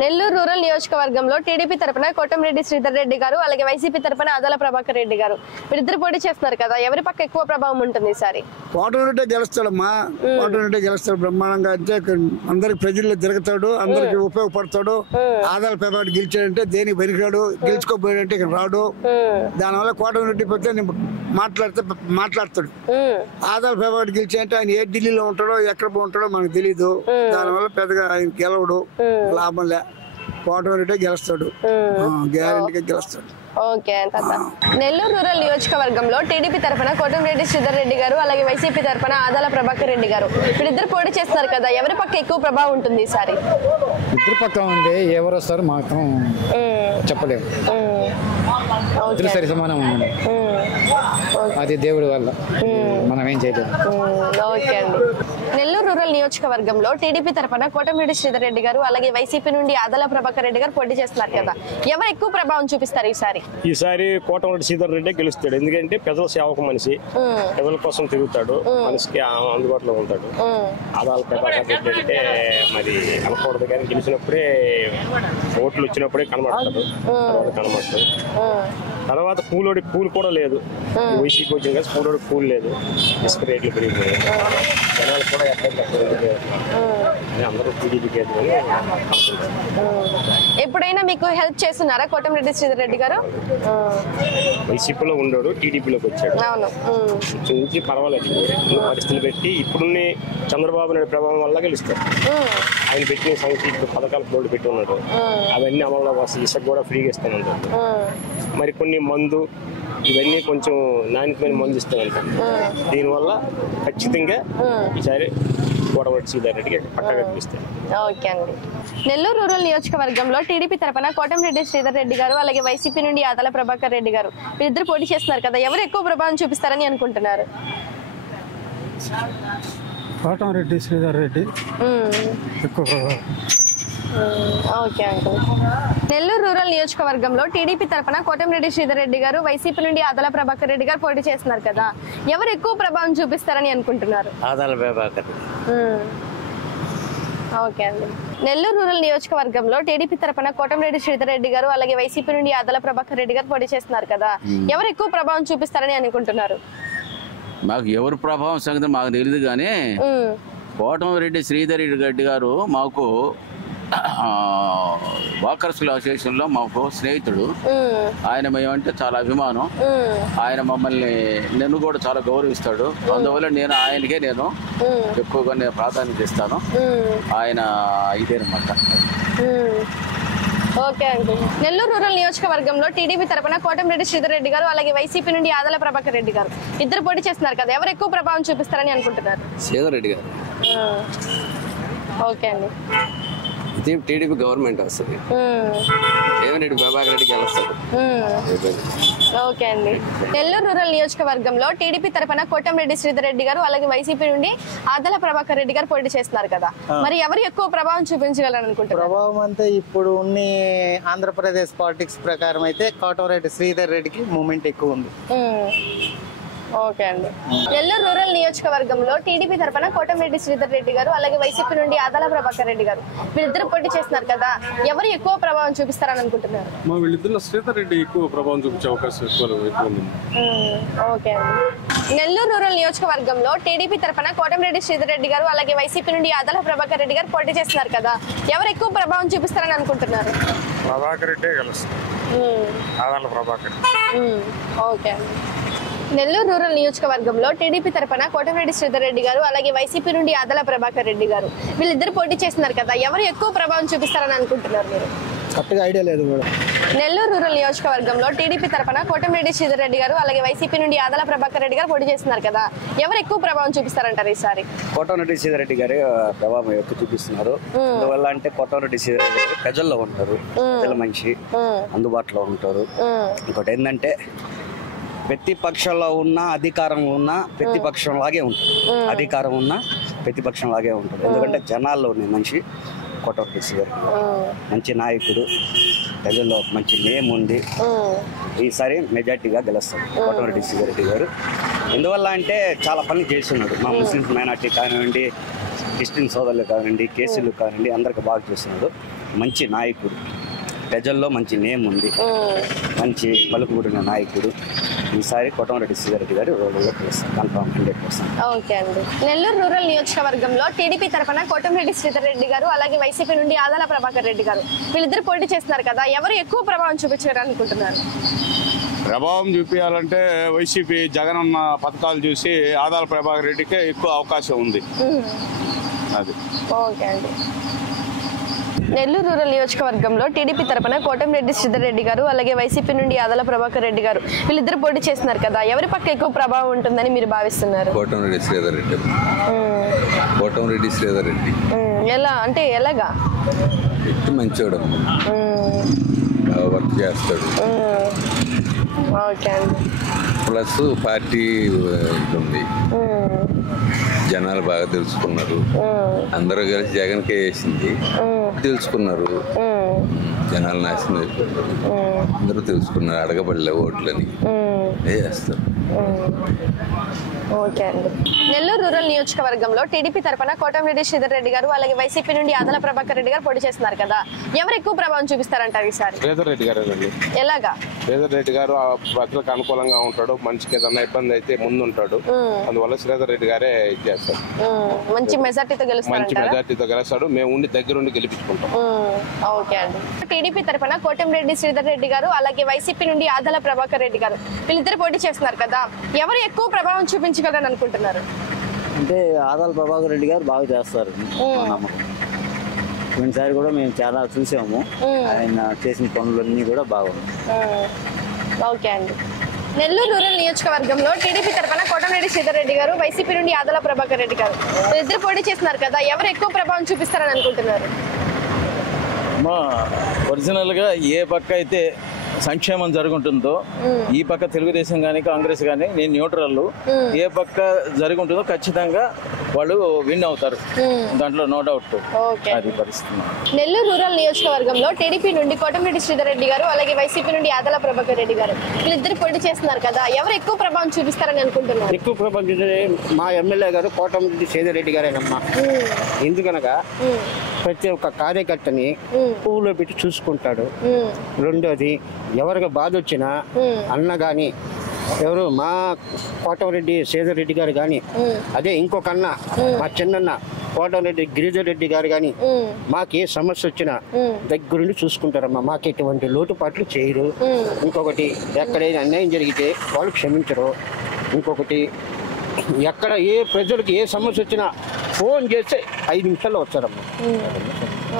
Nellore rural నియోజకవర్గంలో TDP తరపున కోటమిరెడ్డి శ్రీధర్ రెడ్డి గారు అలాగే వైసీపీ తరపున ఆదాల ప్రభాకర్ రెడ్డి గారు వీరిద్దరు పోటీ చేస్తున్నారు కదా, ఎవరి పక్క ఎక్కువ ప్రభావం ఉంటుంది ఈసారి? కోటమిరెడ్డి గెలుస్తాడమ్మా. కోటమిరెడ్డి గెలుస్తాడు బ్రహ్మాండంగా. అంటే అందరికి ప్రజల్లో తిరుగుతాడు, అందరికి ఉపయోగపడతాడు. ఆదాల ప్రభాకర్ గెలిచాడంటే దేనికి పనికిరాడు, గెలుచుకోపోయాడంటే ఇక్కడ రాడు. దానివల్ల కోటమిరెడ్డి పెద్ద మాట్లాడతాడు. ఆదాల ప్రభాకర్ గెలిచాడంటే ఆయన ఏ ఢిల్లీలో ఉంటాడో ఎక్కడ ఉంటాడో మనకు తెలీదు. దానివల్ల పెద్దగా ఆయన గెలవడు, లాభం లే. కోటమిరెడ్డి గెలుస్తాడు, గ్యారెంటీగా గెలుస్తాడు. ఓకే తాత. నెల్లూరు రూరల్ నియోజకవర్గంలో టీడీపీ తరఫున కోటమిరెడ్డి శ్రీధర్ రెడ్డి గారు అలాగే వైసీపీ తరఫున ఆదాల ప్రభాకర్ రెడ్డి గారు వీళ్ళిద్దరు పోటీ చేస్తున్నారు కదా, ఎవరి పక్క ఎక్కువ ప్రభావం ఉంటుంది ఈసారి? ఇద్దరు పక్క ఉంది, ఎవరు వస్తారు మాత్రం చెప్పలేము. ఇద్దరు సరి సమానం ఉంది, అది దేవుడి వల్ల మనం ఏం చేయలేము. ఓకే అండి. నెల్లూరు రూరల్ నియోజకవర్గంలో టీడీపీ తరఫున కోటమిరెడ్డి శ్రీధర్ రెడ్డి గారు అలాగే వైసీపీ నుండి ఆదాల ప్రభాకర్ రెడ్డి గారు పోటీ చేస్తున్నారు కదా, ఎవరు ఎక్కువ ప్రభావం చూపిస్తారు ఈసారి? ఈసారి కోటమిరెడ్డి శ్రీధర్ రెడ్డి గెలుస్తాడు. ఎందుకంటే ప్రజల సేవకు మనిషి, ప్రజల కోసం తిరుగుతాడు, మనిషికి అందుబాటులో ఉంటాడు. ఆదాల ప్రభాకర్ రెడ్డి అంటే మరి కనపడదు, కానీ గెలిచినప్పుడే ఓట్లు వచ్చినప్పుడే కనబడతాడు, తర్వాత కూలు కూడా లేదు. వైసీపీ వచ్చింది కదా, కూలోడి లేదు, ఇసుక రేట్లు పెరిగిపోయాయి, జనాలు కూడా అందరూ టీడీపీకి. ఎప్పుడైనా మీకు హెల్ప్ చేస్తున్నారా కోటమిరెడ్డి శ్రీధర్ రెడ్డి గారు? వైసీపీలో ఉన్నాడు, టీడీపీలోకి వచ్చాడు. నుంచి పర్వాలేదు, పరిస్థితులు పెట్టి ఇప్పుడు చంద్రబాబు నాయుడు ప్రభావం వల్ల గెలుస్తాడు. ఆయన పెట్టిన సంక్షేమ పథకాలు బోర్డు పెట్టి ఉన్నాడు, అవన్నీ అమల్లో వస్తాయి. ఇసుక కూడా ఫ్రీగా ఇస్తానంటాడు. మరి కొన్ని మందు ఇవన్నీ కొంచెం నాణ్యమైన మందు ఇస్తానంటాడు. దీనివల్ల ఖచ్చితంగా ఈసారి కోటమిరెడ్డి శ్రీధర్ రెడ్డికి పట్టగా గెలుస్తాడు. ఓకే అండి. నెల్లూరు రూరల్ నియోజకవర్గంలో టీడీపీ తరపున కోటమిరెడ్డి శ్రీధర్ రెడ్డి గారు అలాగే వైసీపీ నుండి ఆదాల ప్రభాకర్ రెడ్డి గారు వీరిద్దరు పోటీ చేస్తున్నారు కదా, ఎవరు ఎక్కువ ప్రభావం చూపిస్తారని అనుకుంటున్నారు? కోటమిరెడ్డి శ్రీధర్ రెడ్డి ఎక్కువ ప్రభావం. Okay uncle. నెల్లూరు రూరల్ నియోజకవర్గంలో టీడీపీ తరపున కోటమిరెడ్డి శ్రీధర్ రెడ్డి గారు వైసీపీ నుండి ఆదాల ప్రభాకర్ రెడ్డి గారు పోటీ చేస్తున్నారు కదా, ఎవరు ఎక్కువ ప్రభావం చూపిస్తారని అనుకుంటున్నారు? ఆదాల ప్రభాకర్. ఓకే అండి. నెల్లూరు రూరల్ నియోజకవర్గంలో టీడీపీ తరపున కోటమిరెడ్డి శ్రీధర్ రెడ్డి గారు అలాగే వైసీపీ నుండి ఆదాల ప్రభాకర్ రెడ్డి గారు పోటీ చేస్తున్నారు కదా, ఎవరు ఎక్కువ ప్రభావం చూపిస్తారని అనుకుంటున్నారు? మాకు ఎవరు ప్రభావం సంగతి మాకు తెలియదు, కానీ కోటమిరెడ్డి శ్రీధర్ రెడ్డి గారు మాకు వాకర్స్ అసోసియేషన్ లో మాకు స్నేహితుడు. ఆయన మేమంటే చాలా అభిమానం. ఆయన మమ్మల్ని నన్ను కూడా చాలా గౌరవిస్తాడు. అందువల్ల నేను ఆయనకే ఎక్కువగా ప్రాధాన్యత ఇస్తాను. ఆయన ఇదేనమాట. ఓకే అండి. నెల్లూరు రూరల్ నియోజకవర్గంలో టీడీపీ తరపున కోటమిరెడ్డి శ్రీధర్ రెడ్డి గారు అలాగే వైసీపీ నుండి ఆదాల ప్రభాకర్ రెడ్డి గారు ఇద్దరు పోటీ చేస్తున్నారు కదా, ఎవరు ఎక్కువ ప్రభావం చూపిస్తారని అనుకుంటున్నారు? శ్రీధర్ రెడ్డి గారు. ఓకే అండి. టీడీపీ గవర్నమెంట్ వస్తుంది, రేవంత్ ప్రభాకర్ రెడ్డికి గెలుస్తాడు. ఓకే అండి. నెల్లూరు రూరల్ నియోజకవర్గంలో టీడీపీ తరపున కోటమిరెడ్డి శ్రీధర్ రెడ్డి గారు అలాగే వైసీపీ నుండి ఆదాల ప్రభాకర్ రెడ్డి గారు పోటీ చేస్తున్నారు కదా, మరి ఎవరు ఎక్కువ ప్రభావం చూపించగలరు అనుకుంటున్నారు? ప్రభావం అంటే ఇప్పుడు ఉన్న ఆంధ్రప్రదేశ్ పాలిటిక్స్ ప్రకారం అయితే కోటమిరెడ్డి శ్రీధర్ రెడ్డికి మూమెంట్ ఎక్కువ ఉంది. ఓకే అండి. నెల్లూరు రూరల్ నియోజకవర్గంలో టీడీపీ తరపున కోటమిరెడ్డి శ్రీధర్ రెడ్డి గారు అలాగే వైసీపీ నుండి ఆదాల ప్రభాకర్ రెడ్డి గారు వీళ్ళిద్దరు పోటీ చేస్తున్నారు కదా, ఎవరు ఎక్కువ ప్రభావం చూపిస్తారని అనుకుంటున్నారు? మా వీళ్ళిద్దరిలో శ్రీధర్ రెడ్డి ఎక్కువ ప్రభావం చూపించే అవకాశం ఎక్కువ ఉంది. ఓకే అండి. నెల్లూరు రూరల్ నియోజకవర్గంలో టీడీపీ తరపున కోటమిరెడ్డి శ్రీధర్ రెడ్డి గారు అలాగే వైసీపీ నుండి ఆదాల ప్రభాకర్ రెడ్డి గారు పోటీ చేస్తున్నారు కదా, ఎవరు ఎక్కువ ప్రభావం చూపిస్తారని అనుకుంటున్నారు? ప్రభాకర్ రెడ్డి గెలుస్తాడు. ఆదాల ప్రభాకర్. ఓకే అండి. నెల్లూరు రూరల్ నియోజకవర్గంలో టీడీపీ తరపున కోటమిరెడ్డి శ్రీధర్ రెడ్డి గారు అలాగే వైసీపీ నుండి ఆదాల ప్రభాకర్ రెడ్డి గారు వీళ్ళిద్దరు పోటీ చేస్తున్నారు కదా, ఎవరు ఎక్కువ ప్రభావం చూపిస్తారని అనుకుంటున్నారు మీరు? కరెక్ట్గా ఐడియా లేదు మేడం. నెల్లూరు రూరల్ నియోజకవర్గంలో టీడీపీ తరపున కోటమిరెడ్డి శ్రీధర్ రెడ్డి గారు అలాగే వైసీపీ నుండి ఆదాల ప్రభాకర్ రెడ్డి గారు పోటీ చేస్తున్నారు కదా, ఎవరు ఎక్కువ ప్రభావం చూపిస్తారంటారు ఈసారి? కోటమిరెడ్డి శ్రీధర్ రెడ్డి గారి ప్రభావం ఎక్కువ చూపిస్తున్నారు. అందువల్ల అంటే కోటమిరెడ్డి శ్రీధర్ రెడ్డి గారు ప్రజల్లో ఉంటారు, ప్రజల మనిషి, అందుబాటులో ఉంటారు. ఇంకోటి ఏంటంటే ప్రతిపక్షంలో ఉన్న అధికారం ఉన్న ప్రతిపక్షంలాగే ఉంటుంది, అధికారం ఉన్న ప్రతిపక్షంలాగే ఉంటుంది. ఎందుకంటే జనాల్లో ఉన్న మనిషి కోటమిరెడ్డి శ్రీధర్ రెడ్డి గారు మంచి నాయకుడు, ప్రజల్లో మంచి నేమ్ ఉంది. ఈసారి మెజార్టీగా గెలుస్తాడు కోటమిరెడ్డి శ్రీధర్ రెడ్డి గారు. ఎందువల్ల అంటే చాలా పనులు చేస్తున్నాడు. మా ముస్లిమ్స్ మైనార్టీ కానివ్వండి, క్రిస్టియన్ సోదరులు కానివ్వండి, కేసులు కానివ్వండి, అందరికి బాగా చేస్తున్నాడు. మంచి నాయకుడు, ప్రజల్లో మంచి నేమ్ ఉంది, మంచి పలుకుబడిన నాయకుడు. ఈసారి కోటమిరెడ్డి శ్రీధర్ రెడ్డి గారు రోడ్లో కన్ఫర్మ్ 100%. ఓకే అండి. నెల్లూరు రూరల్ నియోజకవర్గంలో టీడీపీ తరఫున కోటమిరెడ్డి శ్రీధర్ రెడ్డి గారు అలాగే వైసీపీ నుండి ఆదాల ప్రభాకర్ రెడ్డి గారు వీళ్ళిద్దరు పోటీ చేస్తున్నారు కదా, ఎవరు ఎక్కువ ప్రభావం చూపించారనుకుంటున్నారు? ప్రభావం చూపించాలంటే వైసీపీ జగన్ అన్న పథకాలు చూసి ఆదాల ప్రభాకర్ రెడ్డికే ఎక్కువ అవకాశం ఉంది. అది ఓకే అండి. నెల్లూరు రూరల్ నియోజకవర్గంలో టీడీపీ తరపున కోటమిరెడ్డి శ్రీధర్ రెడ్డి గారు అలాగే వైసీపీ నుండి ఆదాల ప్రభాకర్ రెడ్డి గారు వీళ్ళిద్దరు పోటీ చేస్తున్నారు కదా, ఎవరి పక్క ఎక్కువ ప్రభావం ఉంటుందని మీరు భావిస్తున్నారు? కోటమిరెడ్డి శ్రీధర్ రెడ్డి. కోటమిరెడ్డి శ్రీధర్ రెడ్డి ఎలా అంటే ఎలాగా? వ్యక్తి మంచోడు, వర్క్ చేస్తాడు. ఓకే అండి. ప్లస్ పార్టీ ఉంది, జనాలు బాగా తెలుసుకున్నారు. అందరూ కలిసి జగన్కే వేసింది, తెలుసుకున్నారు. జనాలు నాశనం అయిపోతారు, అందరూ తెలుసుకున్నారు. అడగబడలే ఓట్లని వేస్తారు. ఓకే అండి. నెల్లూరు రూరల్ నియోజకవర్గంలో టీడీపీ తరపున కోటమిరెడ్డి శ్రీధర్ రెడ్డి గారు అలాగే వైసీపీ నుండి ఆదాల ప్రభాకర్ రెడ్డి గారు పోటీ చేస్తున్నారు కదా, ఎవరు ఎక్కువ ప్రభావం చూపిస్తారంటారు ఈసారి? శ్రీధర్ రెడ్డి గారు. ఎలాగా? శ్రీధర్ రెడ్డి గారు ఆ ప్రజలకు అనుకూలంగా ఉంటాడు, మనిషికి ఏదన్నా ఇబ్బంది అయితే ముందు ఉంటాడు. అందువల్ల శ్రీధర్ రెడ్డి గారే ఇచ్చేస్తాడు. మంచి మెజార్టీతో గెలుస్తాడు. మేము ఉండి దగ్గరుండి గెలిపించుకుంటాం. ఓకే అండి. టీడీపీ తరపున కోటమిరెడ్డి శ్రీధర్ రెడ్డి గారు అలాగే వైసీపీ నుండి ఆదాల ప్రభాకర్ రెడ్డి గారు వీళ్ళిద్దరు పోటీ చేస్తున్నారు కదా, ఎవరు ఎక్కువ ప్రభావం చూపించగలరని అనుకుంటున్నారు? అంటే ఆదాల ప్రభాకర్ రెడ్డి గారు బాగా చేస్తారు నమ్మకం. పోయినసారి కూడా మేము చాలా చూసాము, ఆయన చేసిన పనులన్నీ కూడా బాగున్నాయి. ఓకే అండి. నెల్లూరు రూరల్ నియోజకవర్గంలో టీడీపీ తరపున కోటమిరెడ్డి శ్రీధర్ రెడ్డి గారు వైసీపీ నుండి ఆదాల ప్రభాకర్ రెడ్డి గారు ఇద్దరు పోటీ చేస్తున్నారు కదా, ఎవరు ఎక్కువ ప్రభావం చూపిస్తారని అనుకుంటున్నారు? ఒరిజినల్ గా ఏ పక్క అయితే సంక్షేమం జరుగుతుందో, ఈ పక్క తెలుగుదేశం కానీ కాంగ్రెస్ కానీ, నేను న్యూట్రల్, ఏ పక్క జరుగుతుందో ఖచ్చితంగా వాళ్ళు విన్ అవుతారు, దాంట్లో నో డౌట్. అది పరిస్థితి. నెల్లూరు రూరల్ నియోజకవర్గంలో టీడీపీ నుండి కోటమిరెడ్డి శ్రీధర్ రెడ్డి గారు అలాగే వైసీపీ నుండి ఆదాల ప్రభాకర్ రెడ్డి గారు వీళ్ళిద్దరు పోటీ చేస్తున్నారు కదా, ఎవరు ఎక్కువ ప్రభావం చూపిస్తారని అనుకుంటున్నారు? ఎక్కువ ప్రభావం చూసే మా ఎమ్మెల్యే గారు కోటమిరెడ్డి శ్రీధర్ రెడ్డి గారేనమ్మా. ఎందుకనగా ప్రతి ఒక్క కార్యకర్తని పువ్వులో పెట్టి చూసుకుంటాడు. రెండోది, ఎవరికి బాధ వచ్చినా అన్న గాని ఎవరు మా కోటమిరెడ్డి శ్రీధర్ రెడ్డి గారు కానీ, అదే ఇంకొక అన్న మా చిన్నన్న కోటమిరెడ్డి గిరిధర్ రెడ్డి గారు కానీ, మాకు ఏ సమస్య వచ్చినా దగ్గరుండి చూసుకుంటారమ్మా. మాకు ఎటువంటి లోటుపాట్లు చేయరు. ఇంకొకటి, ఎక్కడైనా అన్యాయం జరిగితే వాళ్ళు క్షమించరు. ఇంకొకటి, ఎక్కడ ఏ ప్రజలకు ఏ సమస్య వచ్చినా ఫోన్ చేస్తే 5 నిమిషాల్లో వచ్చారమ్మా.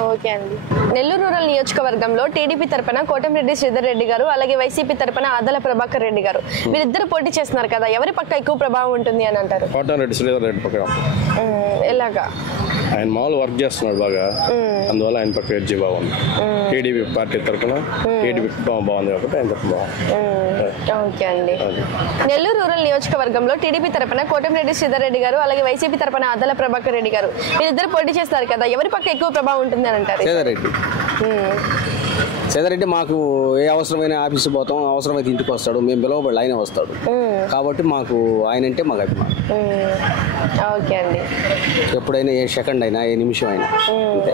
ఓకే అండి. నెల్లూరు రూరల్ నియోజకవర్గంలో టీడీపీ తరపున కోటమిరెడ్డి శ్రీధర్ రెడ్డి గారు అలాగే వైసీపీ తరపున ఆదాల ప్రభాకర్ రెడ్డి గారు వీరిద్దరు పోటీ చేస్తున్నారు కదా, ఎవరి పక్క ఎక్కువ ప్రభావం ఉంటుంది అని అంటారు? కోటమిరెడ్డి శ్రీధర్ రెడ్డి పక్క. ఎలాగా? ఆయన మామూలు వర్క్ చేస్తున్నాడు బాగా, అందువల్ల ఆయన పక్క ఎడ్జీ బాగుంది. టీడీపీ పార్టీ తరఫున టీడీపీ బాగుంది కాబట్టి ఆయన తరఫున బాగుంది. ఓకే అండి. నెల్లూరు రూరల్ నియోజకవర్గంలో టీడీపీ తరపున కోటమిరెడ్డి శ్రీధర్ రెడ్డి గారు అలాగే వైసీపీ తరపున ఆదాల ప్రభాకర్ రెడ్డి గారు వీరిద్దరు పోటీ చేస్తారు కదా, ఎవరి పక్క ఎక్కువ ప్రభావం ఉంటుంది అని అంటారు? శ్రీధర్ రెడ్డి మాకు ఏ అవసరమైన ఆఫీసు పోతాం, అవసరమైతే ఇంటికి వస్తాడు, మేము పిలవబడి ఆయన వస్తాడు కాబట్టి మాకు ఆయన అంటే మాకు అభిమానం. ఓకే అండి. ఎప్పుడైనా ఏ సెకండ్ అయినా ఏ నిమిషం అయినా అంతే.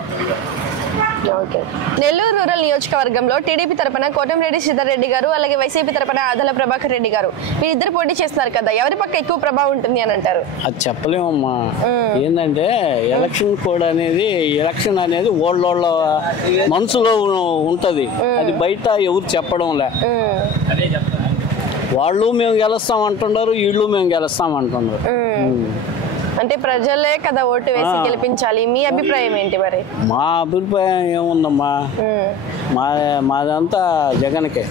ఓకే. నెల్లూరు రూరల్ నియోజకవర్గంలో టీడీపీ తరపున కోటమిరెడ్డి శ్రీధర్ రెడ్డి గారు అలాగే వైసీపీ తరపున ఆదాల ప్రభాకర్ రెడ్డి గారు వీరిద్దరు పోటీ చేస్తున్నారు కదా, ఎవరి పక్క ఎక్కువ ప్రభావం ఉంటుంది అని అంటారు? అది చెప్పలేమమ్మా. ఏంటంటే ఎలక్షన్ కోడ్ అనేది, ఎలక్షన్ అనేది ఓళ్ళ మనసులో ఉంటది, అది బయట ఎవరు చెప్పడంలే. వాళ్ళు మేము గెలుస్తాం అంటున్నారు, వీళ్ళు మేము గెలుస్తాం అంటున్నారు. అంటే ప్రజలే కదా ఓటు వేసి గెలిపించాలి. మీ అభిప్రాయం ఏంటి మరి? మా అభిప్రాయం ఏముందమ్మా, మాదంతా జగన్కే.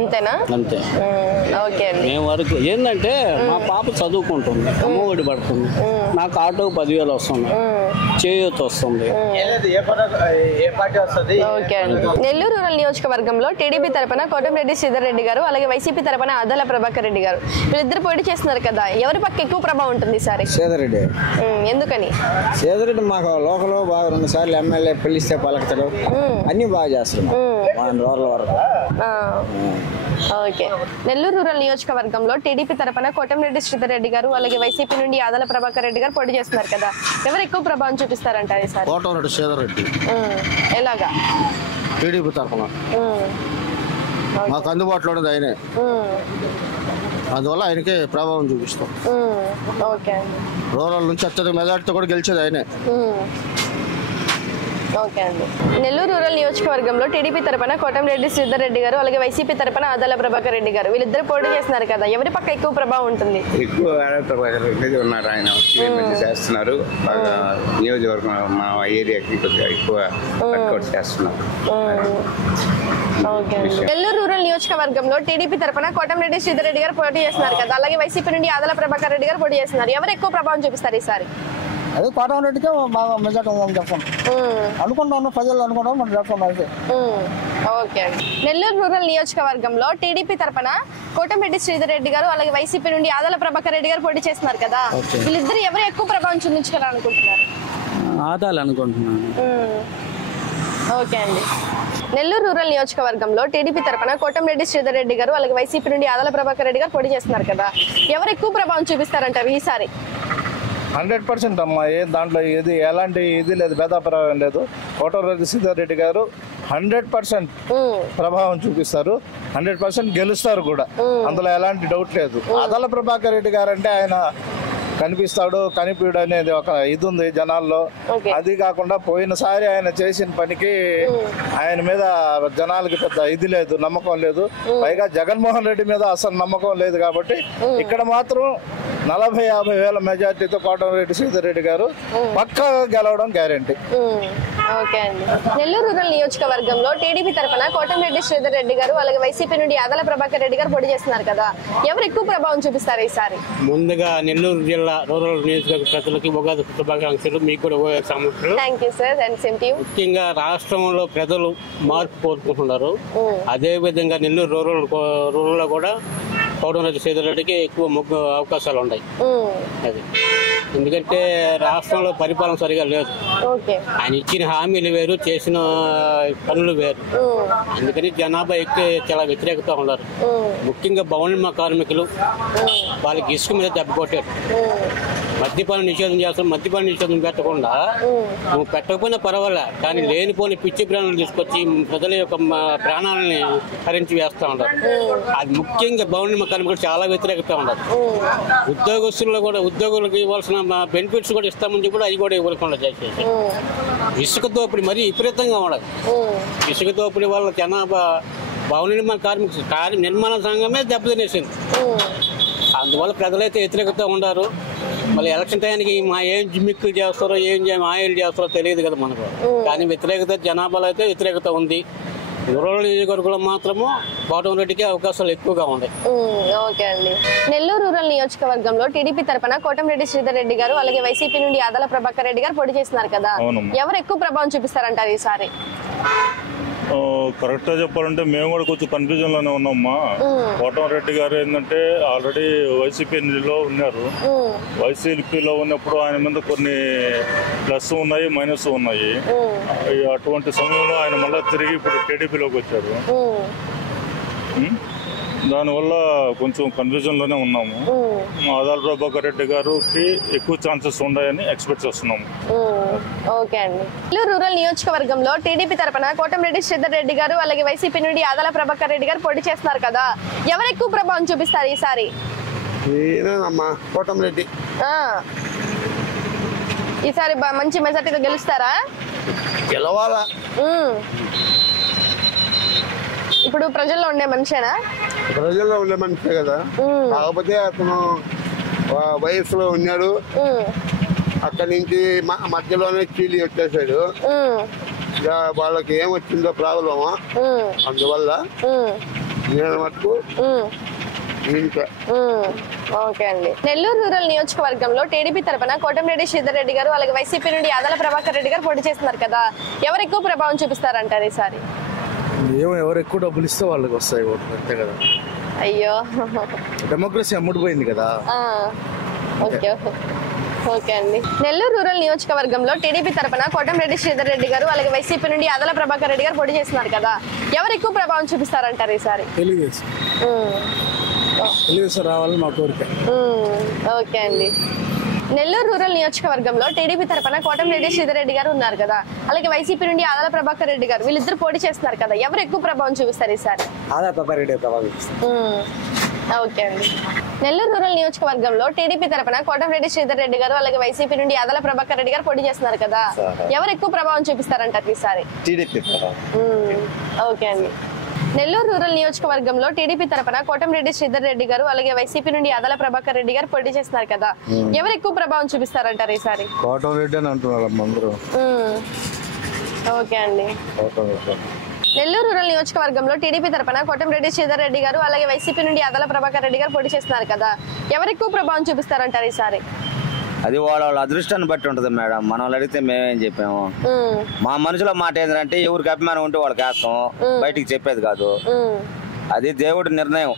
అంతేనా? అంతే. ఓకే అండి. మేము వరకు ఏంటంటే మా పాప చదువుకుంటుంది, అమ్మఒడి పడుతుంది, నాకు ఆటో 10,000 వస్తుంది, చేయూత వస్తుంది. ఓకే అండి. నెల్లూరు రూరల్ నియోజకవర్గంలో టీడీపీ తరపున కోటమిరెడ్డి శ్రీధర్ రెడ్డి గారు అలాగే వైసీపీ తరపున ఆదాల ప్రభాకర్ రెడ్డి గారు వీళ్ళిద్దరు పోటీ చేస్తున్నారు కదా, ఎవరి పక్క ఎక్కువ ప్రభావం ఉంటుంది ఈసారి? శ్రీధర్ రెడ్డి. ఎందుకని? శ్రీధర్ రెడ్డి మాకు లోకల్ బాగా 2 సార్లు ఎమ్మెల్యే పిలిస్తే పలకతాడు, అన్ని బాగా చేస్తున్నాం మన రూరల్ వరకు. ఓకే. నెల్లూరు రూరల్ నియోజకవర్గంలో టీడీపీ తరపున కోటమిరెడ్డి శ్రీధర్ రెడ్డి గారు అలాగే వైసీపీ నుండి ఆదల ప్రభాకర్ రెడ్డి గారు పోటీ చేస్తున్నారు కదా, ఎవరు ఎక్కువ ప్రభావం చూపిస్తారంటారు ఈసారి? కోటమిరెడ్డి శ్రీధర్ రెడ్డి. ఎలాగా? టీడీపీ తరఫున మాకు అందుబాటులో ఉన్నది ఆయనే, అందువల్ల ఆయనకే ప్రభావం చూపిస్తాం. రూరల్ నుంచి అత్యధిక మెజార్టీతో కూడా గెలిచేది ఆయనే. ఓకే అండి. నెల్లూరు రూరల్ నియోజకవర్గంలో టీడీపీ తరపున కోటమిరెడ్డి శ్రీధర్ రెడ్డి గారు అలాగే వైసీపీ తరపున ఆదల ప్రభాకర్ రెడ్డి గారు వీళ్ళిద్దరు పోటీ చేస్తున్నారు కదా, ఎవరి పక్క ఎక్కువ ప్రభావం ఉంటుంది? ఎక్కువ ఆదల ప్రభాకర్ రెడ్డి ఉన్నారు, ఆయన చేస్తున్నారు బాగా, నియోజకవర్గం మా ఏరియాకి కొద్దిగా ఎక్కువ వర్కౌట్ చేస్తున్నారు. నెల్లూరు రూరల్ నియోజకవర్గంలో టీడీపీ తరపున కోటమిరెడ్డి శ్రీధర్ రెడ్డి గారు పోటీ చేస్తున్నారు కదా, అలాగే వైసీపీ నుండి ఆదల ప్రభాకర్ రెడ్డి గారు పోటీ చేస్తున్నారు, ఎవరు ఎక్కువ ప్రభావం చూపిస్తారు ఈసారి? అదే కోటమిరెడ్డికే బాగా మెజార్టీ ఉందని చెప్పండి అనుకుంటాను, ప్రజలు అనుకుంటాం మనం చెప్పండి అయితే. ఓకే అండి. నెల్లూరు రూరల్ నియోజకవర్గంలో టీడీపీ తరపున కోటమిరెడ్డి శ్రీధర్ రెడ్డి గారు అలాగే వైసీపీ నుండి ఆదల ప్రభాకర్ రెడ్డి గారు పోటీ చేస్తున్నారు కదా, వీళ్ళిద్దరు ఎవరు ఎక్కువ ప్రభావం చూపించాలనుకుంటున్నారు? ఆదాలు అనుకుంటున్నాను. ఓకే అండి. నెల్లూరు రూరల్ నియోజకవర్గంలో టీడీపీ తరపున కోటమిరెడ్డి శ్రీధర్ రెడ్డి గారు అలాగే వైసీపీ నుండి ఆదల ప్రభాకర్ రెడ్డి గారు పోటీ చేస్తున్నారు కదా, ఎవరు ఎక్కువ ప్రభావం చూపిస్తారంటారు ఈసారి? 100% అమ్మా, దాంట్లో ఏది ఎలాంటి ఇది లేదు, భేదాభిప్రాయం లేదు. కోటమిరెడ్డి శ్రీధర్ రెడ్డి గారు 100% ప్రభావం చూపిస్తారు, 100% గెలుస్తారు కూడా, అందులో ఎలాంటి డౌట్ లేదు. ఆదల ప్రభాకర్ రెడ్డి గారు అంటే ఆయన కనిపిస్తాడు కనిపించడు అనేది ఒక ఇది ఉంది జనాల్లో. అది కాకుండా పోయినసారి ఆయన చేసిన పనికి ఆయన మీద జనాలకి పెద్ద ఇది లేదు, నమ్మకం లేదు. పైగా జగన్మోహన్ రెడ్డి మీద అసలు నమ్మకం లేదు. కాబట్టి ఇక్కడ మాత్రం 40-50 వేల మెజార్టీతో కోటమిరెడ్డి శ్రీధర్ రెడ్డి గారు పక్కాగా గెలవడం గ్యారెంటీ. ఓకే అండి. నెల్లూరు రూరల్ నియోజకవర్గంలో టీడీపీ తరపున కోటమిరెడ్డి శ్రీధర్ రెడ్డి గారు అలాగే వైసీపీ నుండి ఆదల ప్రభాకర్ రెడ్డి గారు పోటీ చేస్తున్నారు కదా, ఎవరు ఎక్కువ ప్రభావం చూపిస్తారు ఈసారి? ముందుగా నెల్లూరు జిల్లా రూరల్ నియోజకవర్గ ప్రజలకి ఉగాది శుభాకాంక్షలు, మీకు కూడా ఉగాది శుభాకాంక్షలు. Thank you sir, and same to you. ముఖ్యంగా రాష్ట్రంలో ప్రజలు మార్పు కోరుకుంటున్నారు, అదే విధంగా నెల్లూరు రూరల్ లో కూడా కోటమిరెడ్డి శ్రీధర్ రెడ్డికి ఎక్కువ అవకాశాలు ఉన్నాయి. అది ఎందుకంటే రాష్ట్రంలో పరిపాలన సరిగా లేదు, ఆయన ఇచ్చిన హామీలు వేరు, చేసిన పనులు వేరు, అందుకని జనాభా ఎక్కువ చాలా వ్యతిరేకత ఉన్నారు. ముఖ్యంగా భవన కార్మికులు వాళ్ళకి ఇసుక మీద దెబ్బ కొట్టారు. మద్యపానం నిషేధం చేస్తాం, మద్యపానం నిషేధం పెట్టకుండా నువ్వు పెట్టకపోయినా పర్వాలే, కానీ లేనిపోని పిచ్చి ప్రాణాలు తీసుకొచ్చి ప్రజల యొక్క ప్రాణాలని హరించి వేస్తూ ఉంటారు. అది ముఖ్యంగా భవన కార్మికులు చాలా వ్యతిరేకత ఉండదు. ఉద్యోగస్తుల్లో కూడా ఉద్యోగులకు ఇవ్వాల్సిన బెనిఫిట్స్ కూడా ఇస్తామని కూడా అవి కూడా ఇవ్వకుండా చేసేసి ఇసుక దోపిడీ మరీ విపరీతంగా ఉండదు. ఇసుక దోపిడీ వల్ల జనాభా భవన నిర్మాణ నిర్మాణ సంఘమే దెబ్బతినేసింది. అందువల్ల ప్రజలైతే వ్యతిరేకత ఉన్నారు. మళ్ళీ ఎలక్షన్ టైంకి ఏం జిమ్మిక్కులు చేస్తారో ఏం మాయలు చేస్తారో తెలియదు కదా మనకు, కానీ వ్యతిరేకత జనాభాలో అయితే వ్యతిరేకత ఉంది. రూరల్ నియోజకవర్గంలో మాత్రము కోటమిరెడ్డికి అవకాశాలు ఎక్కువగా ఉన్నాయి. ఓకే అండి. నెల్లూరు రూరల్ నియోజకవర్గంలో టీడీపీ తరపున కోటమిరెడ్డి శ్రీధర్ రెడ్డి గారు అలాగే వైసీపీ నుండి ఆదల ప్రభాకర్ రెడ్డి గారు పోటీ చేస్తున్నారు కదా, ఎవరు ఎక్కువ ప్రభావం చూపిస్తారంటారు ఈసారి? కరెక్ట్ గా చెప్పాలంటే మేము కూడా కొంచెం కన్ఫ్యూజన్ లోనే ఉన్నామమ్మా. కోటమిరెడ్డి గారు ఏంటంటే ఆల్రెడీ వైసీపీలో ఉన్నారు, వైసీపీలో ఉన్నప్పుడు ఆయన మీద కొన్ని ప్లస్ ఉన్నాయి మైనస్ ఉన్నాయి. అటువంటి సమయంలో ఆయన మళ్ళీ తిరిగి ఇప్పుడు టీడీపీలోకి వచ్చారు. దానివల్ల కొంచెం కన్ఫ్యూజన్ లోనే ఉన్నాము. ఆదల ప్రభాకర్ రెడ్డి గారికి ఎక్కువ ఛాన్సెస్ ఉన్నాయని ఎక్స్పెక్ట్ చేస్తున్నాము. ఓకే అండి. నెల్లూరు రూరల్ నియోజకవర్గంలో టీడీపీ తరపున కోటమిరెడ్డి శ్రీధర్ రెడ్డి గారు అలాగే వైసీపీ నుండి ఆదల ప్రభాకర్ రెడ్డి గారు పోటీ చేస్తున్నారు కదా, ఎవరు ఎక్కువ ప్రభావం చూపిస్తారు ఈసారి? కోటమిరెడ్డి ఈసారి మంచి మెజార్టీతో గెలుస్తారా? గెలవాలా. ఇప్పుడు ప్రజల్లో ఉండే మనిషేనా? ప్రజల్లో ఉండే మనిషే కదా, కాకపోతే అతను వయసులో ఉన్నాడు, అక్కడి నుంచి మధ్యలోనే చీలి వచ్చేసాడు, వాళ్ళకి ఏమొచ్చిందో ప్రాబ్లమా, అందువల్ల నేను మటుకు ఓకే అండి. నెల్లూరు రూరల్ నియోజకవర్గంలో టీడీపీ తరపున కోటమిరెడ్డి శ్రీధర్ రెడ్డి గారు అలాగే వైసీపీ నుండి ఆదల ప్రభాకర్ రెడ్డి గారు పోటీ చేస్తున్నారు కదా, ఎవరు ఎక్కువ ప్రభావం చూపిస్తారంటారు ఈసారి? ఎవరు ఎక్కువ డబ్బులు ఇస్తే వాళ్ళకి వస్తాయి ఓట్లు, అంతే కదా. అయ్యో, డెమోక్రసీ అమ్ముడుపోయింది కదా. ఓకే. ఓకే అండి. నెల్లూరు రూరల్ నియోజకవర్గంలో టీడీపీ తరపున కోటమిరెడ్డి శ్రీధర్ రెడ్డి గారు అలాగే వైసీపీ నుండి ఆదల ప్రభాకర్ రెడ్డి గారు పోటీ చేస్తున్నారు కదా, ఎవరు ఎక్కువ ప్రభావం చూపిస్తారంటారు ఈసారి? తెలుగుదేశం రావాలని మా కోరిక. ఓకే అండి. నెల్లూరు రూరల్ నియోజకవర్గంలో టీడీపీ తరపున కోటమిరెడ్డి శ్రీధర్ రెడ్డి గారు ఉన్నారు కదా, అలాగే వైసీపీ నుండి ఆదల ప్రభాకర్ రెడ్డి గారు, వీళ్ళిద్దరు పోటీ చేస్తున్నారు కదా, ఎవరు ఎక్కువ ప్రభావం చూపిస్తారు ఈసారి? ఆదల ప్రభాకర్ రెడ్డి ప్రభావం. ఓకే అండి. నెల్లూరు రూరల్ నియోజకవర్గంలో టీడీపీ తరపున కోటమిరెడ్డి శ్రీధర్ రెడ్డి గారు అలాగే వైసీపీ నుండి ఆదల ప్రభాకర్ రెడ్డి గారు పోటీ చేస్తున్నారు కదా, ఎవరు ఎక్కువ ప్రభావం చూపిస్తారంటారు ఈసారి? టీడీపీ. ఓకే అండి. నెల్లూరు రూరల్ నియోజకవర్గంలో టీడీపీ తరపున కోటమిరెడ్డి శ్రీధర్ రెడ్డి గారు అలాగే వైసీపీ నుండి ఆదల ప్రభాకర్ రెడ్డి గారు పోటీ చేస్తున్నారు కదా, ఎవరు ఎక్కువ ప్రభావం చూపిస్తారంటారు ఈసారి? కోటమిరెడ్డి అని అంటున్నారు అందరూ. ఓకే అండి. నెల్లూరు రూరల్ నియోజకవర్గంలో టీడీపీ తరపున కోటమిరెడ్డి శ్రీధర్ రెడ్డి గారు అలాగే వైసీపీ నుండి ఆదల ప్రభాకర్ రెడ్డి గారు పోటీ చేస్తున్నారు కదా, ఎవరు ఎక్కువ ప్రభావం చూపిస్తారంటారు ఈసారి? అది వాళ్ళ అదృష్టాన్ని బట్టి ఉంటది మేడం. మనం అడిగితే మేమేం చెప్పాము. మా మనసులో మాట ఏంటంటే ఎవరికి అభిమానం ఉంటే వాళ్ళకి వేస్తాం, బయటికి చెప్పేది కాదు. అది దేవుడి నిర్ణయం.